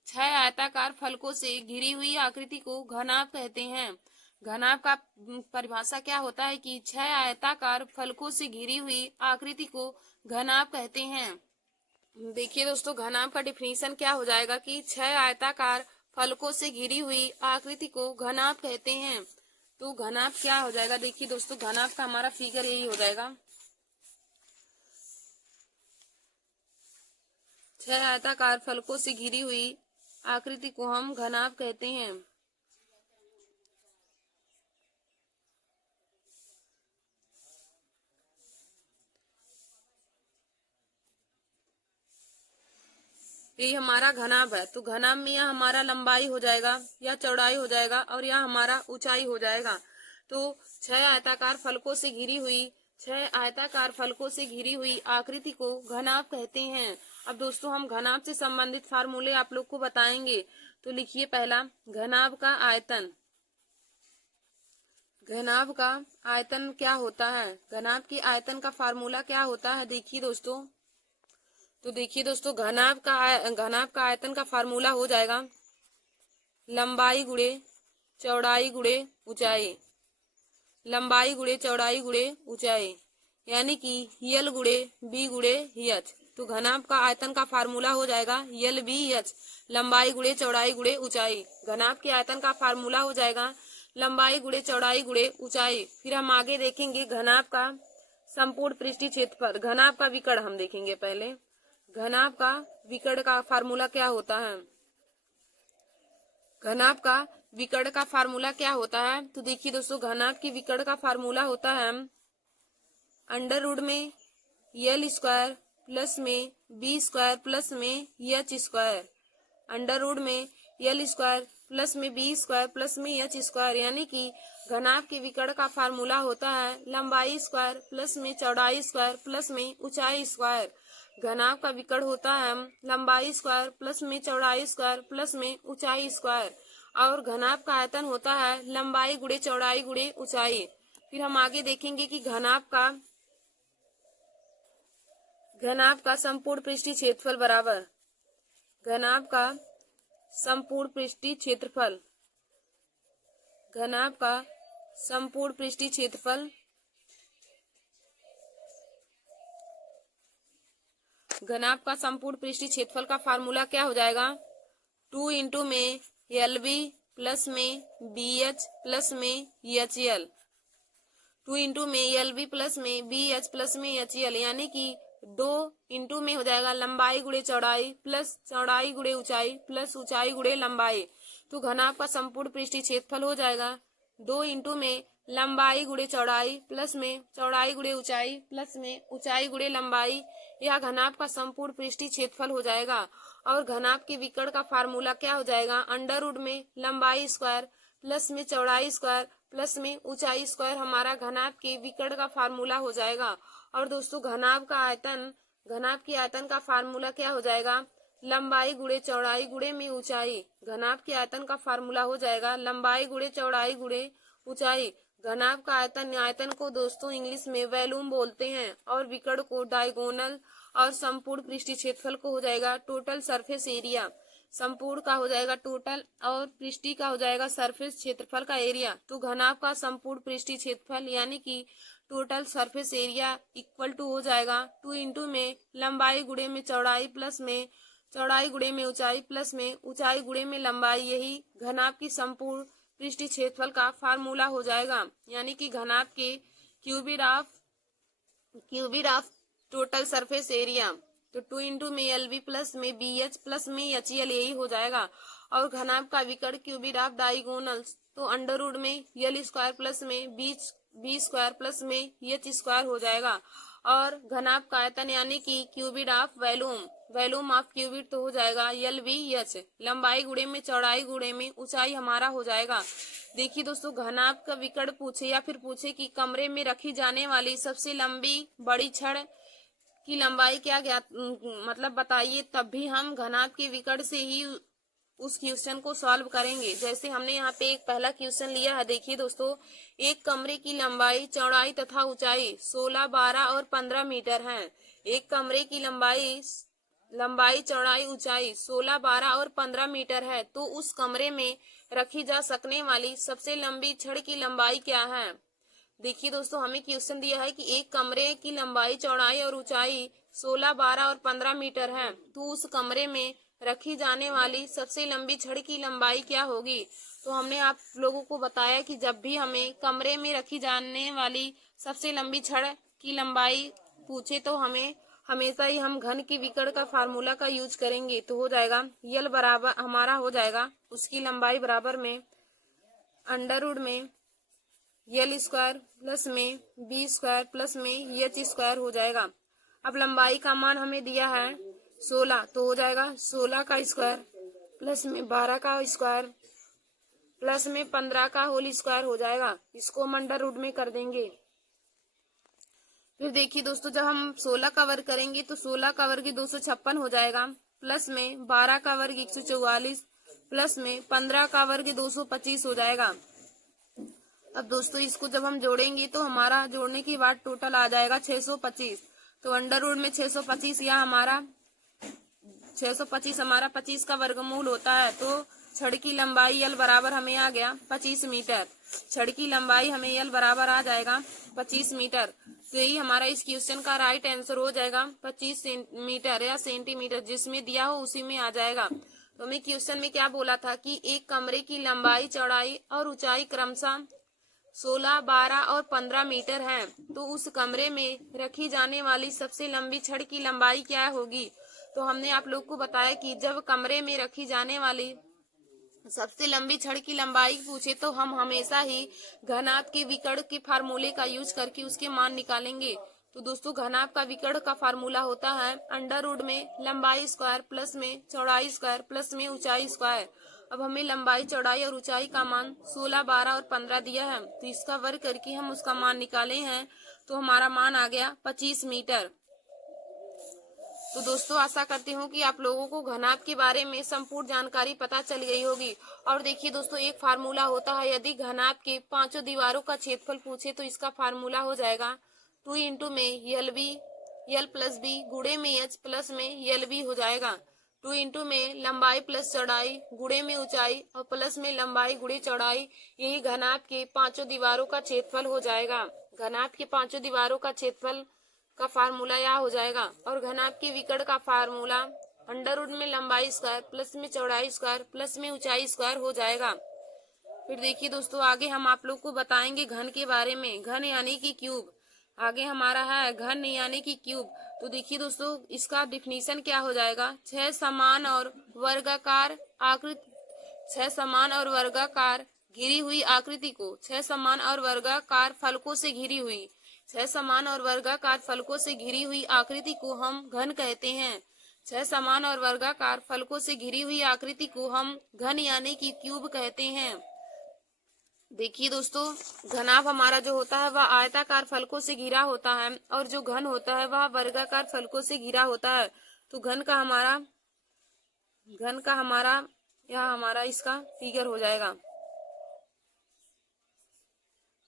6 आयताकार फलकों से घिरी हुई आकृति को घनाभ कहते हैं। घनाभ का परिभाषा क्या होता है कि 6 आयताकार फलकों से घिरी हुई आकृति को घनाभ कहते हैं। देखिए दोस्तों, घनाभ का डिफिनीशन क्या हो जाएगा कि 6 आयताकार फलकों से घिरी हुई आकृति को घनाभ कहते हैं। तो घनाभ क्या हो जाएगा, देखिए दोस्तों, घनाभ का हमारा फिगर यही हो जाएगा। 6 आयताकार फलकों से घिरी हुई आकृति को हम घनाभ कहते हैं। ये हमारा घनाभ है। तो घनाभ में यह हमारा लंबाई हो जाएगा, या चौड़ाई हो जाएगा, और यह हमारा ऊंचाई हो जाएगा। तो 6 आयताकार फलकों से घिरी हुई 6 आयताकार फलकों से घिरी हुई आकृति को घनाभ कहते हैं। अब दोस्तों, हम घनाभ से संबंधित फार्मूले आप लोग को बताएंगे। तो लिखिए पहला, घनाभ का आयतन। घनाभ का आयतन क्या होता है, घनाभ की आयतन का फार्मूला क्या होता है, देखिए दोस्तों। तो देखिए दोस्तों, घनाभ का आयतन का फार्मूला हो जाएगा लंबाई गुणे चौड़ाई गुणे ऊंचाई। लंबाई गुणे चौड़ाई गुणे ऊंचाई यानी कि यल गुणे बी गुणे एच। तो घनाभ का आयतन का फार्मूला हो जाएगा यल बी एच, लंबाई गुणे चौड़ाई गुणे ऊंचाई। घनाभ के आयतन का फार्मूला हो जाएगा लंबाई गुणे चौड़ाई गुणे ऊंचाई। फिर हम आगे देखेंगे घनाभ का संपूर्ण पृष्ठीय क्षेत्रफल। घनाभ का विकर्ण हम देखेंगे पहले। घनाभ का विकर्ण का फार्मूला क्या होता है, घनाभ का विकर्ण का फार्मूला क्या होता है। तो देखिए दोस्तों, घनाभ की विकर्ण का फार्मूला होता है अंडर रूट में यल स्क्वायर प्लस में बी स्क्वायर प्लस में एच स्क्वायर। अंडर रूट में यल स्क्वायर प्लस में बी स्क्वायर प्लस में एच स्क्वायर, यानी कि घनाभ के विकर्ण का फार्मूला होता है लंबाई स्क्वायर प्लस में चौड़ाई स्क्वायर प्लस में ऊंचाई स्क्वायर। घनाभ का विकर्ण होता है लंबाई स्क्वायर प्लस में चौड़ाई स्क्वायर प्लस में ऊंचाई स्क्वायर। और घनाभ का आयतन होता है लंबाई गुणे चौड़ाई गुणे ऊंचाई। फिर हम आगे देखेंगे कि घनाभ का संपूर्ण पृष्ठीय क्षेत्रफल बराबर घनाभ का संपूर्ण पृष्ठीय क्षेत्रफल। घनाभ का संपूर्ण पृष्ठीय क्षेत्रफल। घनाभ का संपूर्ण पृष्ठीय क्षेत्रफल का फार्मूला क्या हो जाएगा, 2 इंटू में एल बी प्लस में बी एच प्लस में एच एल। 2 इंटू में एल बी प्लस में बी एच प्लस में एच एल, यानी कि 2 इंटू में हो जाएगा लंबाई गुणे चौड़ाई प्लस चौड़ाई गुणे ऊंचाई प्लस ऊंचाई गुणे लंबाई। तो घनाभ का संपूर्ण पृष्ठीय क्षेत्रफल हो जाएगा 2 इंटू में लंबाई गुणे चौड़ाई प्लस में चौड़ाई गुणे ऊंचाई प्लस में ऊंचाई गुणे लंबाई। यह घनाभ का संपूर्ण पृष्ठीय क्षेत्रफल हो जाएगा। और घनाभ के विकर्ण का फार्मूला क्या हो जाएगा, अंडर रूट में लंबाई स्क्वायर प्लस में चौड़ाई स्क्वायर प्लस में ऊंचाई स्क्वायर हमारा घनाभ के विकर्ण का फार्मूला हो जाएगा। और दोस्तों घनाभ की आयतन का फार्मूला क्या हो जाएगा, लंबाई गुणे चौड़ाई गुणे में ऊंचाई। घनाभ के आयतन का फार्मूला हो जाएगा लंबाई गुणे चौड़ाई गुणे ऊंचाई। घनाभ का आयतन को दोस्तों इंग्लिश में वॉल्यूम बोलते हैं और विकर्ण को डायगोनल और संपूर्ण पृष्ठीय क्षेत्रफल को हो जाएगा टोटल सरफेस एरिया। संपूर्ण का हो जाएगा टोटल और पृष्ठीय का हो जाएगा सरफेस क्षेत्रफल का एरिया। तो घनाभ का संपूर्ण पृष्ठीय क्षेत्रफल यानी कि total surface area equal to हो जाएगा 2 इंटू में लंबाई गुणे में चौड़ाई प्लस में चौड़ाई गुणे में ऊंचाई प्लस में ऊंचाई गुणे में लंबाई। यही घनाभ की संपूर्ण पृष्ठीय क्षेत्रफल का फार्मूला हो जाएगा, यानी कि घनाभ के क्यूबिड ऑफ टोटल सरफेस एरिया। तो 2 इंटू में LB प्लस में BH प्लस में HL यही हो जाएगा। और घनाभ का विकर्ण क्यूबिड ऑफ डायगोनल्स तो अंडर रूट में L स्क्वायर प्लस में B स्क्वायर प्लस में H स्क्वायर हो जाएगा। और घनाभ का आयतन यानी कि क्यूबिड ऑफ वॉल्यूम ऑफ क्यूबिड तो हो जाएगा LVH। लंबाई गुणे में चौड़ाई गुणे में ऊंचाई हमारा हो जाएगा। देखिए दोस्तों घनाभ का विकर्ण पूछे या फिर पूछे कि कमरे में रखी जाने वाली सबसे लंबी बड़ी छड़ की लंबाई क्या ज्ञात मतलब बताइए, तब भी हम घनाभ के विकर्ण से ही उस क्वेश्चन को सॉल्व करेंगे। जैसे हमने यहाँ पे एक पहला क्वेश्चन लिया है। देखिए दोस्तों एक कमरे की लंबाई चौड़ाई तथा ऊंचाई 16, 12 और 15 मीटर है। एक कमरे की लंबाई चौड़ाई ऊंचाई 16, 12 और 15 मीटर है, तो उस कमरे में रखी जा सकने वाली सबसे लंबी छड़ की लंबाई क्या है। देखिए दोस्तों हमें क्वेश्चन दिया है कि एक कमरे की लंबाई चौड़ाई और ऊंचाई 16, 12 और 15 मीटर है, तो उस कमरे में रखी जाने वाली सबसे लंबी छड़ की लंबाई क्या होगी। तो हमने आप लोगों को बताया कि जब भी हमें कमरे में रखी जाने वाली सबसे लंबी छड़ की लंबाई पूछे तो हमें हमेशा ही हम घन के विकर्ण का फार्मूला का यूज करेंगे। तो हो जाएगा यल बराबर हमारा हो जाएगा उसकी लंबाई बराबर में अंडर रूट में L स्क्वायर प्लस में B स्क्वायर प्लस में H स्क्वायर हो जाएगा। अब लंबाई का मान हमें दिया है 16, तो हो जाएगा 16 का स्क्वायर प्लस में 12 का स्क्वायर प्लस में 15 का होल स्क्वायर हो जाएगा। इसको हम अंडर रूट में कर देंगे। फिर देखिए दोस्तों जब हम 16 का वर्ग करेंगे तो 16 का वर्ग 256 हो जाएगा, प्लस में 12 का वर्ग 144 प्लस में 15 का वर्ग 225 हो जाएगा। अब दोस्तों इसको जब हम जोड़ेंगे तो हमारा जोड़ने के बाद टोटल आ जाएगा 625। तो अंडर रूट में 625 या हमारा 625 हमारा 25 का वर्गमूल होता है। तो छड़ की लंबाई L बराबर हमें आ गया 25 मीटर। छड़ की लंबाई हमें L बराबर आ जाएगा 25 मीटर। तो यही हमारा इस क्वेश्चन का राइट आंसर हो जाएगा 25 मीटर या सेंटीमीटर, जिसमें दिया हो उसी में आ जाएगा। तो हमें क्वेश्चन में क्या बोला था कि एक कमरे की लंबाई चौड़ाई और ऊंचाई क्रमशः 16, 12 और 15 मीटर है, तो उस कमरे में रखी जाने वाली सबसे लंबी छड़ की लंबाई क्या होगी। तो हमने आप लोग को बताया कि जब कमरे में रखी जाने वाली सबसे लंबी छड़ की लंबाई पूछे तो हम हमेशा ही घनाभ के विकर्ण के फार्मूले का यूज करके उसके मान निकालेंगे। तो दोस्तों घनाभ का विकर्ण का फार्मूला होता है अंडर रूट में लंबाई स्क्वायर प्लस में चौड़ाई स्क्वायर प्लस में ऊंचाई स्क्वायर। अब हमें लंबाई चौड़ाई और ऊंचाई का मान 16, 12 और 15 दिया है, तो इसका वर्ग करके हम उसका मान निकाले हैं। तो हमारा मान आ गया 25 मीटर। तो दोस्तों आशा करती हूँ कि आप लोगों को घनाभ के बारे में संपूर्ण जानकारी पता चल गई होगी। और देखिए दोस्तों एक फार्मूला होता है, यदि घनाभ के पांचों दीवारों का क्षेत्रफल पूछे तो इसका फार्मूला हो जाएगा 2 इंटू में L प्लस बी गुणे में H प्लस में LB हो जाएगा। 2 इंटू में लंबाई प्लस चौड़ाई गुणे में ऊंचाई और प्लस में लंबाई गुणे चौड़ाई, यही घनाभ के पांचों दीवारों का क्षेत्रफल हो जाएगा। घनाभ के पांचों दीवारों का क्षेत्रफल का फार्मूला यह हो जाएगा। और घनाभ के विकर्ण का फार्मूला अंडर रूट में लंबाई स्क्वायर प्लस में चौड़ाई स्क्वायर प्लस में ऊंचाई स्क्वायर हो जाएगा। फिर देखिए दोस्तों आगे हम आप लोग को बताएंगे घन के बारे में। घन यानी कि क्यूब। आगे हमारा है घन यानी कि क्यूब। तो देखिए दोस्तों इसका डिफिनीशन क्या हो जाएगा, 6 समान और वर्गाकार घिरी हुई आकृति को 6 समान और वर्गाकार फलकों से घिरी हुई 6 समान और वर्गाकार फलकों से घिरी हुई आकृति को हम घन कहते हैं। 6 समान और वर्गाकार फलकों से घिरी हुई आकृति को हम घन यानी कि क्यूब कहते हैं। देखिए दोस्तों, घनाभ हमारा जो होता है वह आयताकार फलकों से घिरा होता है और जो घन होता है वह वर्गाकार फलकों से घिरा होता है। तो घन का हमारा यह हमारा इसका फिगर हो जाएगा।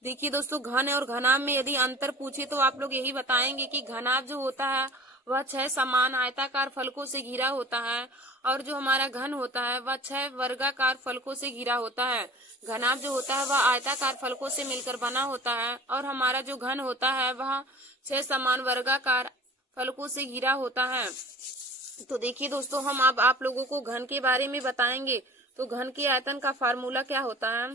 देखिए दोस्तों, घन और घनाभ में यदि अंतर पूछे तो आप लोग यही बताएंगे कि घनाभ जो होता है वह 6 समान आयताकार फलकों से घिरा होता है और जो हमारा घन होता है वह 6 वर्गाकार फलकों से घिरा होता है। घनाभ जो होता है वह आयताकार फलकों से मिलकर बना होता है और हमारा जो घन होता है वह 6 समान वर्गाकार फलकों से घिरा होता है। तो देखिए दोस्तों, हम अब आप लोगों को घन के बारे में बताएंगे। तो घन के आयतन का फार्मूला क्या होता है?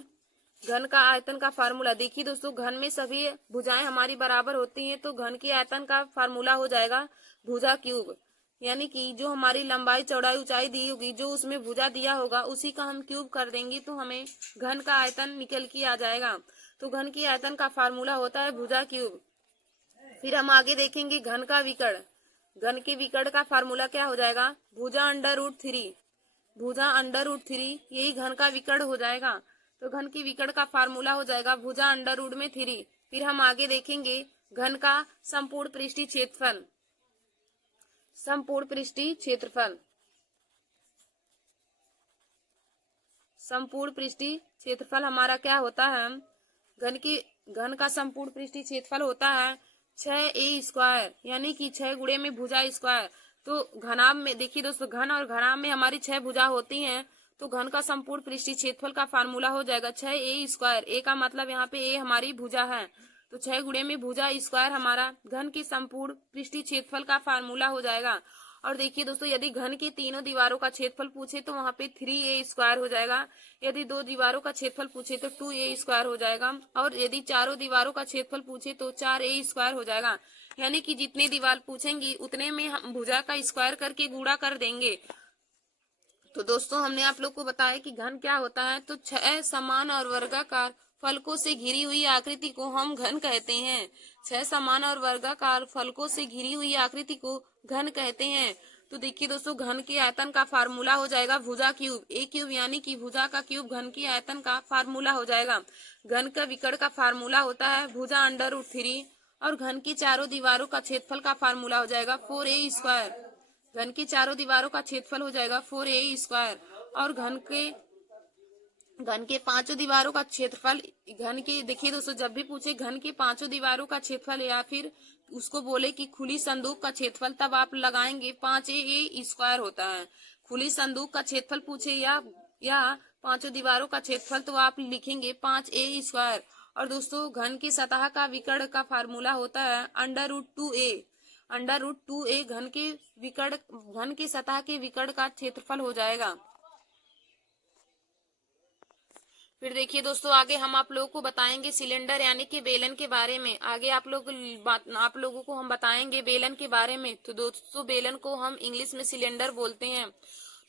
घन का आयतन का फार्मूला, देखिए दोस्तों, घन में सभी भुजाएं हमारी बराबर होती हैं तो घन के आयतन का फार्मूला हो जाएगा भुजा क्यूब। यानी कि जो हमारी लंबाई चौड़ाई ऊंचाई दी होगी, जो उसमें भुजा दिया होगा उसी का हम क्यूब कर देंगे तो हमें घन का आयतन निकल के आ जाएगा। तो घन के आयतन का फार्मूला होता है भुजा क्यूब। फिर हम आगे देखेंगे घन का विकर्ण। घन के विकर्ण का फार्मूला क्या हो जाएगा? भुजा √3। भुजा √3 यही घन का विकर्ण हो जाएगा। तो घन के विकर्ण का फार्मूला हो जाएगा भुजा √3। फिर हम आगे देखेंगे घन का संपूर्ण पृष्ठीय क्षेत्रफल। संपूर्ण पृष्ठीय क्षेत्रफल, संपूर्ण पृष्ठीय क्षेत्रफल हमारा क्या होता है? घन का संपूर्ण पृष्ठीय क्षेत्रफल होता है 6a², यानी कि 6 गुणे में भुजा स्क्वायर। तो घनाभ में देखिए दोस्तों, घन और घनाभ में हमारी 6 भुजा होती हैं तो घन का संपूर्ण पृष्ठीय क्षेत्रफल का फार्मूला हो जाएगा 6a²। ए का मतलब यहाँ पे ए हमारी भुजा है तो 6 गुणे में भुजा स्क्वायर हमारा घन के संपूर्ण पृष्ठीय क्षेत्रफल का फार्मूला हो जाएगा। और देखिए दोस्तों, यदि घन की तीनों दीवारों का क्षेत्रफल पूछे तो वहां पे 3a² हो जाएगा। यदि 2 दीवारों का क्षेत्रफल पूछे तो 2a² हो जाएगा और यदि चारों दीवारों का क्षेत्रफल पूछे तो 4a² हो जाएगा। यानी कि जितने दीवार पूछेंगी उतने में हम भुजा का स्क्वायर करके गुणा कर देंगे। तो दोस्तों, हमने आप लोग को बताया कि घन क्या होता है। तो 6 समान और वर्गाकार फलकों से घिरी हुई आकृति को हम घन कहते हैं। 6 समान और वर्गाकार फलकों से घिरी हुई आकृति को घन कहते हैं। तो देखिए दोस्तों, घन के आयतन का फार्मूला हो जाएगा भुजा क्यूब। ए क्यूब यानी कि भुजा का क्यूब घन के आयतन का फार्मूला हो जाएगा। घन का विकर्ण का फार्मूला होता है भुजा √3 और घन की चारों दीवारों का क्षेत्रफल का फार्मूला हो जाएगा 4a²। घन की चारों दीवारों का क्षेत्रफल हो जाएगा 4a² और घन के पांचों दीवारों का क्षेत्रफल, घन के देखिए दोस्तों, जब भी पूछे घन के पांचों दीवारों का क्षेत्रफल या फिर उसको बोले कि खुली संदूक का क्षेत्रफल, तब आप लगाएंगे 5a² होता है। खुली संदूक का क्षेत्रफल पूछे या पांचों दीवारों का क्षेत्रफल तो आप लिखेंगे 5a²। और दोस्तों, घन की सतह का विकर्ण का फार्मूला होता है √2a। √2a घन की सतह के विकर्ण का क्षेत्रफल हो जाएगा। फिर देखिए दोस्तों, आगे हम आप लोगों को बताएंगे सिलेंडर यानी कि बेलन के बारे में। आगे आप लोगों को हम बताएंगे बेलन के बारे में। तो दोस्तों, बेलन को हम इंग्लिश में सिलेंडर बोलते हैं।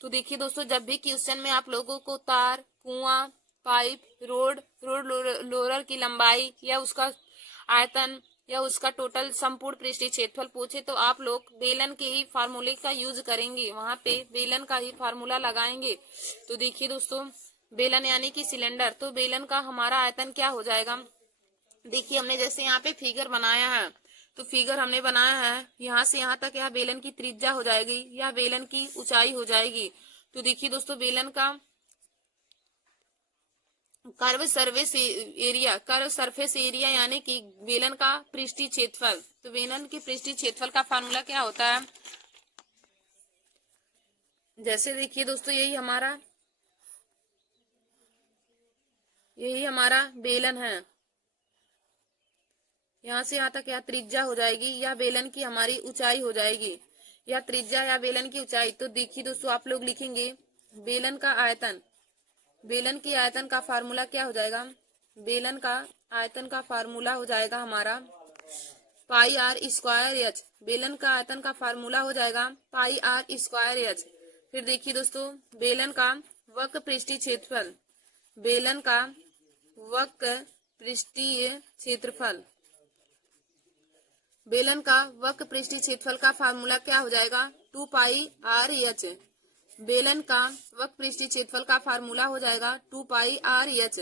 तो देखिए दोस्तों, जब भी क्वेश्चन में आप लोगों को तार, कुआं, पाइप, रोड लोरर की लंबाई या उसका आयतन या उसका टोटल संपूर्ण पृष्ठीय क्षेत्रफल पूछे तो आप लोग बेलन के ही फार्मूले का यूज करेंगे, वहां पे बेलन का ही फार्मूला लगाएंगे। तो देखिए दोस्तों, बेलन यानी कि सिलेंडर, तो बेलन का हमारा आयतन क्या हो जाएगा? देखिए, हमने जैसे यहाँ पे फिगर बनाया है, तो फिगर हमने बनाया है यहाँ से यहाँ तक, यह बेलन की त्रिज्या हो जाएगी, यह बेलन की ऊंचाई हो जाएगी। तो देखिए दोस्तों, बेलन का कर्व सरफेस एरिया यानी कि बेलन का पृष्ठीय क्षेत्रफल। तो बेलन के पृष्ठीय क्षेत्रफल का फार्मूला क्या होता है? जैसे देखिए दोस्तों, यही हमारा बेलन है, यहाँ से यहाँ तक यह त्रिज्या हो जाएगी, यह बेलन की हमारी ऊंचाई हो जाएगी, या त्रिज्या या बेलन की ऊंचाई। तो देखिए दोस्तों, आप लोग लिखेंगे बेलन का आयतन। बेलन की आयतन का फार्मूला क्या हो जाएगा? बेलन का आयतन का फार्मूला हो जाएगा हमारा πr²h। बेलन का आयतन का फार्मूला हो जाएगा πr²h। फिर देखिए दोस्तों, बेलन का वक्र पृष्ठीय क्षेत्रफल। बेलन का वक्र पृष्ठीय क्षेत्रफल, बेलन का वक्र पृष्ठीय क्षेत्रफल का फार्मूला क्या हो जाएगा? 2πr(h). बेलन का वक्र पृष्ठीय क्षेत्रफल का फार्मूला हो जाएगा 2πr(h).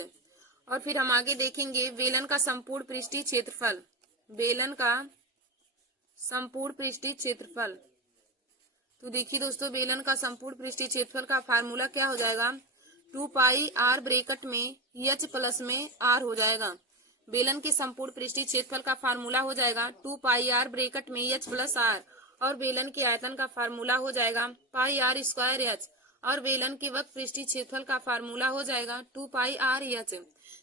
और फिर हम आगे देखेंगे बेलन का संपूर्ण पृष्ठीय क्षेत्रफल। बेलन का संपूर्ण पृष्ठीय क्षेत्रफल। तो देखिए दोस्तों, बेलन का संपूर्ण पृष्ठीय क्षेत्रफल का फार्मूला क्या हो जाएगा, 2 पाई आर ब्रैकेट में एच प्लस में आर हो जाएगा। बेलन के संपूर्ण पृष्ठीय क्षेत्रफल का फार्मूला हो जाएगा 2 पाई आर ब्रैकेट में एच प्लस आर। और बेलन के आयतन का फार्मूला हो जाएगा पाई आर स्क्वायर एच। और बेलन के वक्र पृष्ठीय क्षेत्रफल का फार्मूला हो जाएगा 2 पाई आर एच।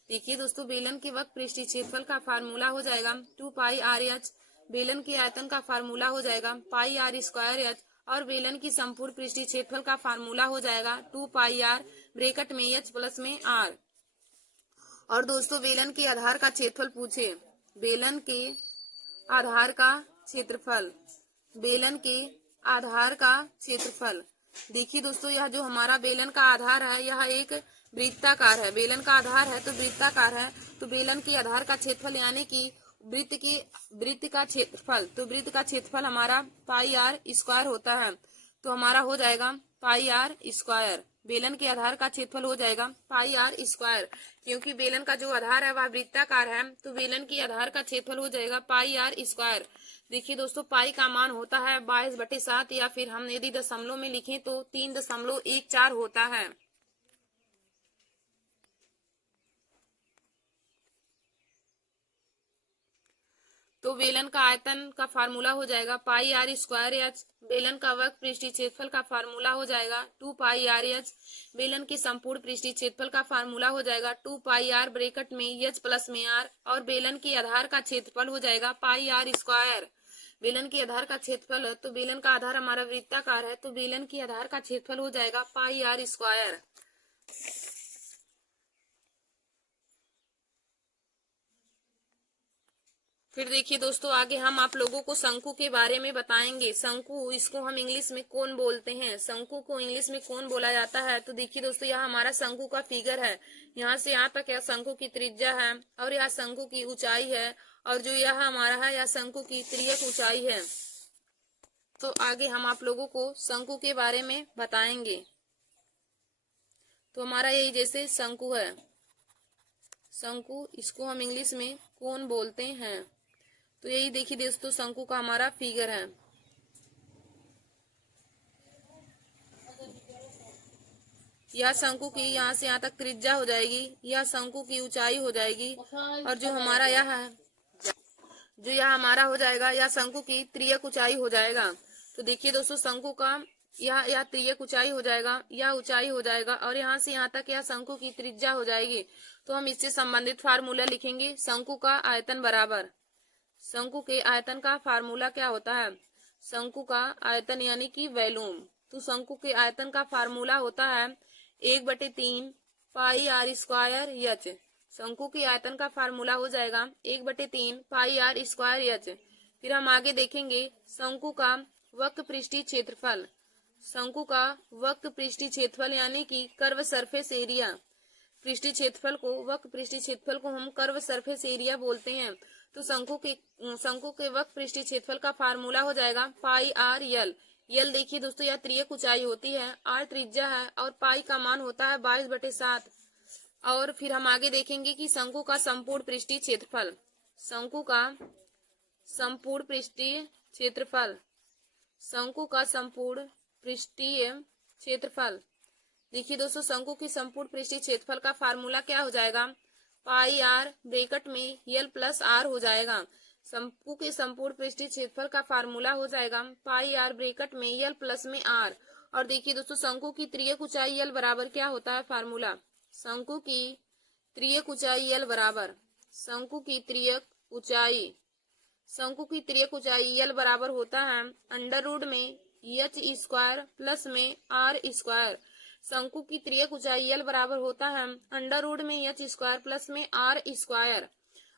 देखिए दोस्तों, बेलन के वक्र पृष्ठीय क्षेत्रफल का फार्मूला हो जाएगा 2 पाई आर एच। बेलन के आयतन का फार्मूला हो जाएगा पाई आर स्क्वायर एच। और बेलन की संपूर्ण पृष्ठीय क्षेत्रफल का फार्मूला हो जाएगा 2 पाई आर ब्रैकेट में एच प्लस में आर। और दोस्तों, बेलन के आधार का क्षेत्रफल पूछे। बेलन के आधार का क्षेत्रफल। बेलन के आधार का क्षेत्रफल। देखिए दोस्तों, यह जो हमारा बेलन का आधार है यह एक वृत्ताकार है। बेलन का आधार है तो वृत्ताकार है, तो बेलन के आधार का क्षेत्रफल यानी कि वृत्त का क्षेत्रफल, तो वृत्त का क्षेत्रफल हमारा पाई आर स्क्वायर होता है। तो हमारा हो जाएगा पाई आर स्क्वायर। बेलन के आधार का क्षेत्रफल हो जाएगा पाई आर स्क्वायर, क्योंकि बेलन का जो आधार है वह वृत्ताकार है, तो बेलन के आधार का क्षेत्रफल हो जाएगा पाई आर स्क्वायर। देखिए दोस्तों, पाई का मान होता है 22/7, या फिर हम यदि दशमलव में लिखें तो 3.14 होता है। तो बेलन का आयतन का फार्मूला हो जाएगा पाई आर स्क्वायर एच। बेलन का वक्र पृष्ठीय क्षेत्रफल का फार्मूला हो जाएगा 2 पाई आर एच। बेलन के संपूर्ण पृष्ठीय क्षेत्रफल का फार्मूला हो जाएगा 2 पाई आर ब्रैकेट में एच प्लस में आर। और बेलन के आधार का क्षेत्रफल हो जाएगा पाई आर स्क्वायर। बेलन के आधार का क्षेत्रफल, तो बेलन का आधार हमारा वृत्ताकार है, तो बेलन के आधार का क्षेत्रफल हो जाएगा पाई आर स्क्वायर। फिर देखिए दोस्तों, आगे हम आप लोगों को शंकु के बारे में बताएंगे। शंकु, इसको हम इंग्लिश में कोन बोलते हैं। शंकु को इंग्लिश में कोन बोला जाता है। तो देखिए दोस्तों, यह हमारा शंकु का फिगर है। यहाँ से यहाँ तक यह शंकु की त्रिज्या है, और यह शंकु की ऊंचाई है, और जो यह हमारा है यह शंकु की तिर्यक ऊंचाई है। तो आगे हम आप लोगों को शंकु के बारे में बताएंगे। तो हमारा यही जैसे शंकु है, शंकु, इसको हम इंग्लिश में कोन बोलते हैं। तो यही देखिए दोस्तों, शंकु का हमारा फिगर है। यह शंकु की यहाँ से यहाँ तक त्रिज्या हो जाएगी, यह शंकु की ऊंचाई हो जाएगी, और जो हमारा यह है, जो यह हमारा हो जाएगा यह शंकु की तिर्यक ऊंचाई हो जाएगा। तो देखिए दोस्तों, शंकु का यह तिर्यक ऊंचाई हो जाएगा, यह ऊंचाई हो जाएगा, और यहाँ से यहाँ तक यह शंकु की त्रिज्या हो जाएगी। तो हम इससे संबंधित फार्मूला लिखेंगे। शंकु का आयतन बराबर, शंकु के आयतन का फार्मूला क्या होता है, शंकु का आयतन यानी कि वॉल्यूम। तो शंकु के आयतन का फार्मूला होता है 1/3 पाई आर स्क्वायर एच। शंकु के आयतन का फार्मूला हो जाएगा 1/3 पाई आर स्क्वायर एच। फिर हम आगे देखेंगे शंकु का वक्र पृष्ठीय क्षेत्रफल। शंकु का वक्र पृष्ठीय क्षेत्रफल यानी कि कर्व सरफेस एरिया। पृष्ठीय क्षेत्रफल को, वक्र पृष्ठीय क्षेत्रफल को हम कर्व सरफेस एरिया बोलते हैं। तो शंकु के वक्र पृष्ठीय क्षेत्रफल का फार्मूला हो जाएगा पाई आर यल। यल देखिए दोस्तों, यह तिर्यक ऊंचाई होती है, आर त्रिज्या है, और पाई का मान होता है 22/7। और फिर हम आगे देखेंगे कि शंकु का संपूर्ण पृष्ठीय क्षेत्रफल। शंकु का संपूर्ण पृष्ठीय क्षेत्रफल। शंकु का संपूर्ण पृष्ठीय क्षेत्रफल। देखिए दोस्तों, शंकु की संपूर्ण पृष्ठीय क्षेत्रफल का फार्मूला क्या हो जाएगा, पाई आर ब्रैकेट में यल प्लस आर हो जाएगा। शंकु के संपूर्ण पृष्ठीय क्षेत्रफल का फार्मूला हो जाएगा पाई आर ब्रैकेट में यल प्लस में आर। और देखिए दोस्तों, शंकु की तिर्यक ऊंचाई यल बराबर क्या होता है फार्मूला, शंकु की तिर्यक ऊंचाई यल बराबर, शंकु की तिर्यक ऊंचाई, शंकु की तिर्यक ऊंचाई यल बराबर होता है अंडर रूट में एच स्क्वायर प्लस में आर स्क्वायर। शंकु की तिर्यक ऊंचाई यल बराबर होता है अंडर रूट में एच स्क्वायर प्लस में आर स्क्वायर।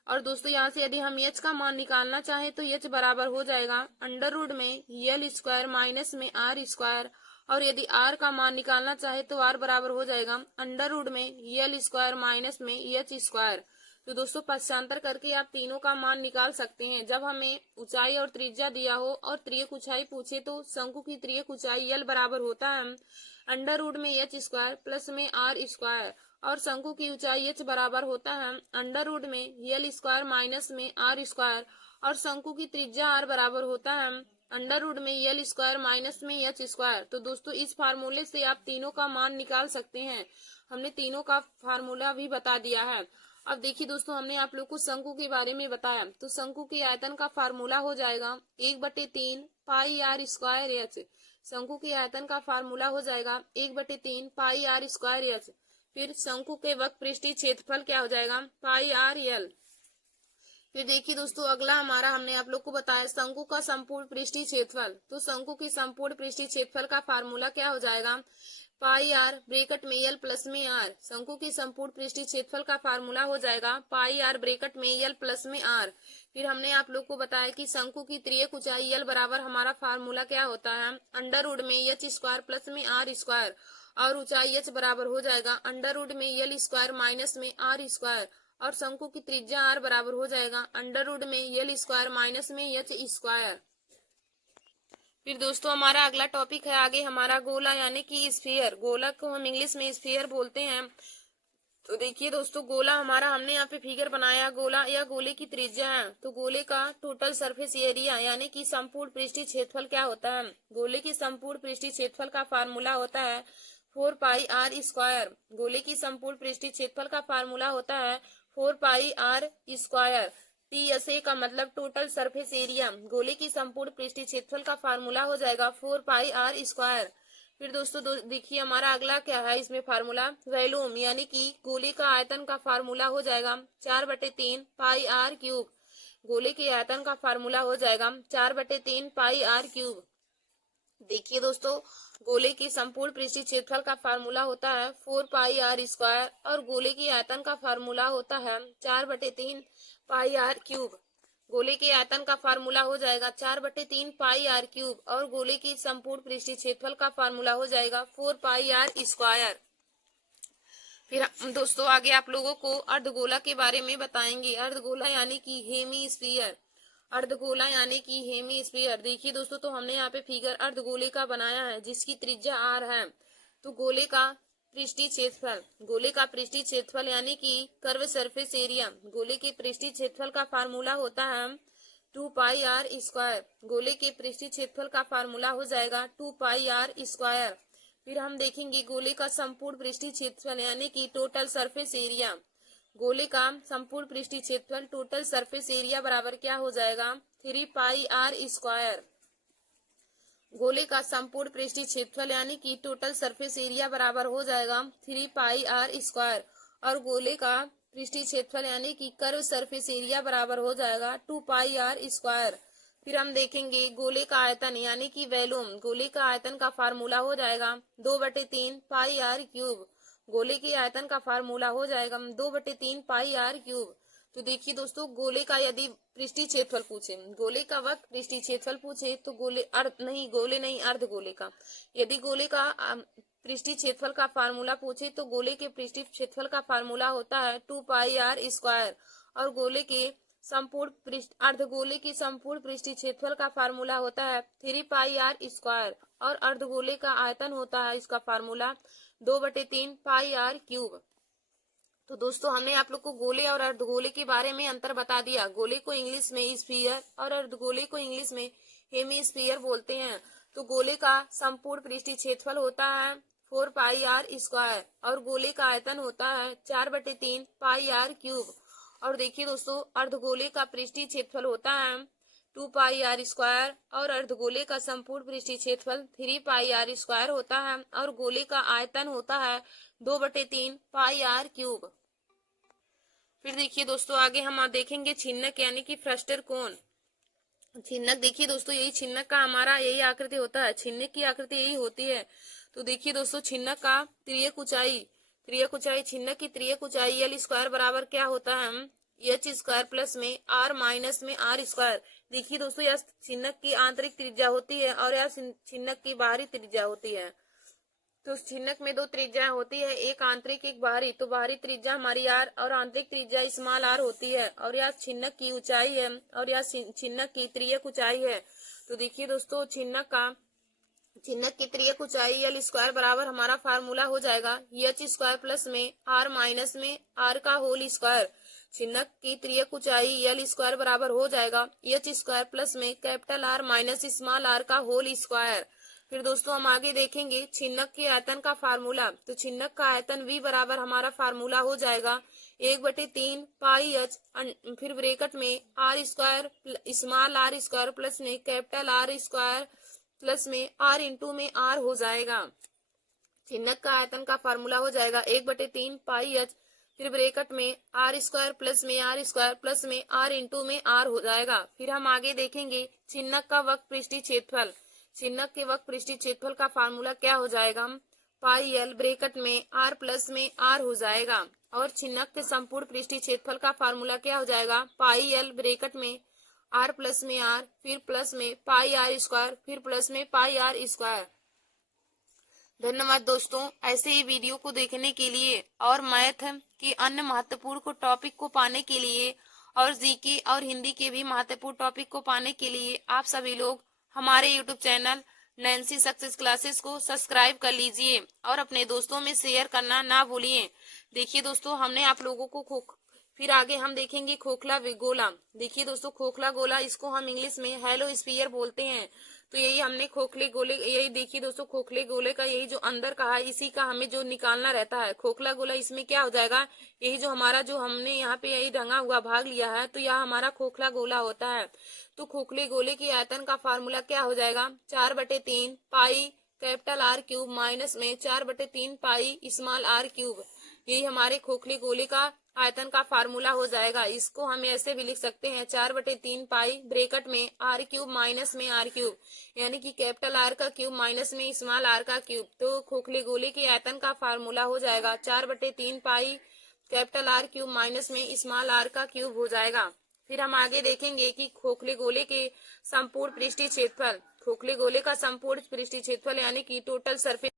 और दोस्तों, यहाँ से यदि हम एच का मान निकालना चाहे तो एच बराबर हो जाएगा अंडर रूट में यल स्क्वायर माइनस में आर स्क्वायर। और यदि आर का मान निकालना चाहे तो आर बराबर हो जाएगा अंडर रूट में यल स्क्वायर माइनस में एच स्क्वायर। तो दोस्तों, पक्षांतर करके आप तीनों का मान निकाल सकते हैं। जब हमें ऊंचाई और त्रिज्या दिया हो और तिर्यक ऊंचाई पूछे तो शंकु की तिर्यक ऊंचाई यल बराबर होता है अंडर रूट में एच स्क्वायर प्लस में आर स्क्वायर। और शंकु की ऊंचाई h बराबर होता है अंडर रूट में यल स्क्वायर माइनस में आर स्क्वायर, और शंकु की त्रिज्या r बराबर होता है अंडर रूट में यल स्क्वायर माइनस में एच स्क्वायर। तो दोस्तों इस फार्मूले से आप तीनों का मान निकाल सकते हैं। हमने तीनों का फार्मूला भी बता दिया है। अब देखिए दोस्तों, हमने आप लोग को शंकु के बारे में बताया, तो शंकु के आयतन का फार्मूला हो जाएगा 1/3 पाई आर स्क्वायर एच। शंकु के आयतन का फार्मूला हो जाएगा 1/3 पाई आर स्क्वायर एच। फिर शंकु के वक्र पृष्ठीय क्षेत्रफल क्या हो जाएगा पाई आर एल। फिर देखिए दोस्तों, अगला हमारा हमने आप लोग को बताया शंकु का संपूर्ण पृष्ठीय क्षेत्रफल। तो शंकु की संपूर्ण पृष्ठीय क्षेत्रफल का फार्मूला क्या हो जाएगा पाई आर ब्रैकेट में एल प्लस में आर। शंकु की संपूर्ण पृष्ठीय क्षेत्रफल का फार्मूला हो जाएगा पाई आर ब्रैकेट में एल प्लस में आर। फिर हमने आप लोग को बताया कि शंकु की त्रियक ऊंचाई एल बराबर हमारा फार्मूला क्या होता है अंडर रूट में एच स्क्वायर प्लस में आर स्क्वायर, और ऊंचाई एच बराबर हो जाएगा अंडर रूट में एल स्क्वायर माइनस में आर स्क्वायर, और शंकु की त्रिज्या r बराबर हो जाएगा अंडर रूट में यल स्क्वायर माइनस में एच स्क्वायर। फिर दोस्तों हमारा अगला टॉपिक है आगे हमारा गोला यानी कि स्फीयर। गोला को हम इंग्लिश में स्फीयर बोलते हैं। तो देखिए दोस्तों, गोला हमारा हमने यहाँ पे फिगर बनाया, गोला या गोले की त्रिज्या है। तो गोले का टोटल सरफेस एरिया यानी कि संपूर्ण पृष्ठीय क्षेत्रफल क्या होता है, गोले की संपूर्ण पृष्ठीय क्षेत्रफल का फार्मूला होता है 4 पाई आर स्क्वायर। गोले की संपूर्ण पृष्ठीय क्षेत्रफल का फार्मूला होता है 4 पाई आर स्क्वायर। टीएसए का मतलब टोटल सरफेस एरिया। गोले की संपूर्ण पृष्ठीय क्षेत्रफल का फार्मूला हो जाएगा 4 पाई आर स्क्वायर। फिर दोस्तों देखिए हमारा अगला क्या है इसमें फार्मूला वॉल्यूम यानी कि गोले का आयतन का फार्मूला हो जाएगा 4/3 पाई आर क्यूब। गोले के आयतन का फार्मूला हो जाएगा 4/3 पाई आर क्यूब। देखिए दोस्तों, गोले की संपूर्ण पृष्ठीय क्षेत्रफल का फार्मूला होता है 4 पाई आर स्क्वायर, और गोले की आयतन का फार्मूला होता है 4/3 पाई आर क्यूब। गोले के आयतन का फार्मूला हो जाएगा 4/3 पाई आर क्यूब, और गोले की संपूर्ण पृष्ठीय क्षेत्रफल का फार्मूला हो जाएगा 4 पाई आर स्क्वायर। फिर दोस्तों आगे आप लोगों को अर्धगोला के बारे में बताएंगे। अर्धगोला यानी कि हेमी स्फीयर। अर्धगोला यानी कि हेमी स्फीयर। देखिए दोस्तों, तो हमने यहाँ पे फिगर अर्धगोले का बनाया है जिसकी त्रिज्या r है। तो गोले का पृष्ठीय क्षेत्रफल, गोले का पृष्ठीय क्षेत्रफल यानी कि कर्व सरफेस एरिया, गोले के पृष्ठीय क्षेत्रफल का फार्मूला होता है 2 पाई आर स्क्वायर। गोले के पृष्ठीय क्षेत्रफल का फार्मूला हो जाएगा 2 पाई आर स्क्वायर। फिर हम देखेंगे गोले का संपूर्ण पृष्ठीय क्षेत्रफल यानी कि टोटल सरफेस एरिया। गोले का संपूर्ण पृष्ठीय क्षेत्रफल टोटल सरफेस एरिया बराबर क्या हो जाएगा 3 पाई आर स्क्वायर। गोले का संपूर्ण पृष्ठीय क्षेत्रफल यानी कि टोटल सरफेस एरिया बराबर हो जाएगा 3 पाई आर स्क्वायर, और गोले का पृष्ठीय क्षेत्रफल यानी कि कर्व सरफेस एरिया बराबर हो जाएगा 2 पाई आर स्क्वायर। फिर हम देखेंगे गोले का आयतन यानी कि वॉल्यूम। गोले का आयतन का फार्मूला हो जाएगा 2/3 पाई आर क्यूब। गोले के आयतन का फार्मूला हो जाएगा 2/3 पाई आर क्यूब। तो देखिए दोस्तों, गोले का यदि पृष्ठीय क्षेत्रफल पूछे, गोले का वक्र पृष्ठीय क्षेत्रफल पूछे तो गोले नहीं अर्धगोले का, यदि गोले का पृष्ठीय क्षेत्रफल का फार्मूला पूछे तो गोले के पृष्ठीय क्षेत्रफल का फार्मूला होता है 2 पाई आर स्क्वायर, और गोले के संपूर्ण अर्धगोले की संपूर्ण पृष्ठीय क्षेत्रफल का फार्मूला होता है 3 पाई आर स्क्वायर, और अर्धगोले का आयतन होता है इसका फार्मूला 2/3 पाई आर क्यूब। तो दोस्तों हमने आप लोग को गोले और अर्धगोले के बारे में अंतर बता दिया। गोले को इंग्लिश में स्फीयर और अर्धगोले को इंग्लिश में हेमी स्फीयर बोलते हैं। तो गोले का संपूर्ण पृष्ठीय क्षेत्रफल होता है 4 पाई आर स्क्वायर, और गोले का आयतन होता है 4/3 पाई आर क्यूब। और देखिए दोस्तों, अर्धगोले का पृष्ठीय क्षेत्रफल होता है 2 पाई आर स्क्वायर, और अर्धगोले का संपूर्ण पृष्ठीय क्षेत्रफल 3 पाई आर स्क्वायर होता है, और गोले का आयतन होता है 2/3 पाई आर क्यूब। फिर देखिए दोस्तों, आगे हम देखेंगे छिन्नक यानी कि फ्रस्टर कोण। छिन्नक देखिए दोस्तों, यही छिन्नक का हमारा यही आकृति होता है, छिन्नक की आकृति यही होती है। तो देखिए दोस्तों, छिन्नक का त्रियक ऊंचाई छिन्नक की त्रियक ऊंचाई एल स्क्वायर बराबर क्या होता है एच स्क्वायर प्लस में आर माइनस में आर स्क्वायर। देखिए दोस्तों, यह छिन्नक की आंतरिक त्रिज्या होती है और यह छिन्नक की बाहरी त्रिज्या होती है। तो छिन्नक में 2 त्रिज्याएं होती है, एक आंतरिक एक बाहरी। तो बाहरी त्रिज्या हमारी आर और आंतरिक त्रिज्या स्मॉल आर होती है, और यह छिन्नक की ऊंचाई है और यह छिन्नक की त्रियक ऊंचाई है। तो देखिए दोस्तों, छिन्नक का चिन्हक की तिर्यक ऊंचाई यल स्क्वायर बराबर हमारा फार्मूला हो जाएगा एच स्क्वायर प्लस में आर माइनस में आर का होल स्क्वायर। चिन्हक की तिर्यक ऊंचाई यल स्क्वायर बराबर हो जाएगा एच स्क्वायर प्लस में capital R minus small R का होल स्क्वायर। फिर दोस्तों हम आगे देखेंगे छिन्नक के आयतन का फार्मूला। तो छिन्नक का आयतन v बराबर हमारा फार्मूला हो जाएगा 1/3 पाई एच, फिर ब्रेकेट में R square small R square plus में कैपिटल आर स्क्वायर प्लस में आर इंटू में आर हो जाएगा। छिन्नक का आयतन का फार्मूला हो जाएगा 1/3 पाई एच, फिर ब्रेकेट में आर स्क्वायर प्लस में आर स्क्वायर प्लस में आर इंटू में आर हो जाएगा। फिर हम आगे देखेंगे छिन्नक का वक्र पृष्ठीय क्षेत्रफल। छिन्नक के वक्र पृष्ठीय क्षेत्रफल का फार्मूला क्या हो जाएगा, पाई एल ब्रेकेट में आर प्लस में आर हो जाएगा। और छिन्नक के संपूर्ण पृष्ठीय क्षेत्रफल का फार्मूला क्या हो जाएगा, पाई एल ब्रेकेट में आर प्लस में आर, फिर प्लस में पाई आर स्क्वायर, फिर प्लस में पाई आर स्क्वायर। धन्यवाद दोस्तों, ऐसे ही वीडियो को देखने के लिए और मैथ के अन्य महत्वपूर्ण टॉपिक को पाने के लिए और जीके और हिंदी के भी महत्वपूर्ण टॉपिक को पाने के लिए आप सभी लोग हमारे YouTube channel Nancy success classes को सब्सक्राइब कर लीजिए और अपने दोस्तों में शेयर करना ना भूलिए। देखिए दोस्तों, हमने आप लोगों को फिर आगे हम देखेंगे खोखला गोला। देखिए दोस्तों, खोखला गोला इसको हम इंग्लिश में हेलो स्फीयर बोलते हैं। तो यही हमने खोखले गोले, यही देखिए दोस्तों, खोखले गोले का यही जो अंदर का है इसी का हमें जो निकालना रहता है खोखला गोला। इसमें क्या हो जाएगा, यही जो हमारा जो हमने यहाँ पे यही रंगा हुआ भाग लिया है तो यह हमारा खोखला गोला होता है। तो खोखले गोले के आयतन का फार्मूला क्या हो जाएगा, 4/3 pi capital R cube minus में 4/3 पाई स्मॉल आर क्यूब। यही हमारे खोखले गोले का आयतन का फार्मूला हो जाएगा। इसको हम ऐसे भी लिख सकते हैं 4/3 पाई ब्रेकेट में आर क्यूब माइनस में आर क्यूब, यानी कि कैपिटल आर का क्यूब माइनस में स्मॉल आर का क्यूब। तो खोखले गोले के आयतन का फार्मूला हो जाएगा 4/3 pi capital R cube minus में स्मॉल आर का क्यूब हो जाएगा। फिर हम आगे देखेंगे कि खोखले गोले के संपूर्ण पृष्ठीय क्षेत्रफल। खोखले गोले का संपूर्ण पृष्ठीय क्षेत्रफल यानी कि टोटल सरफेस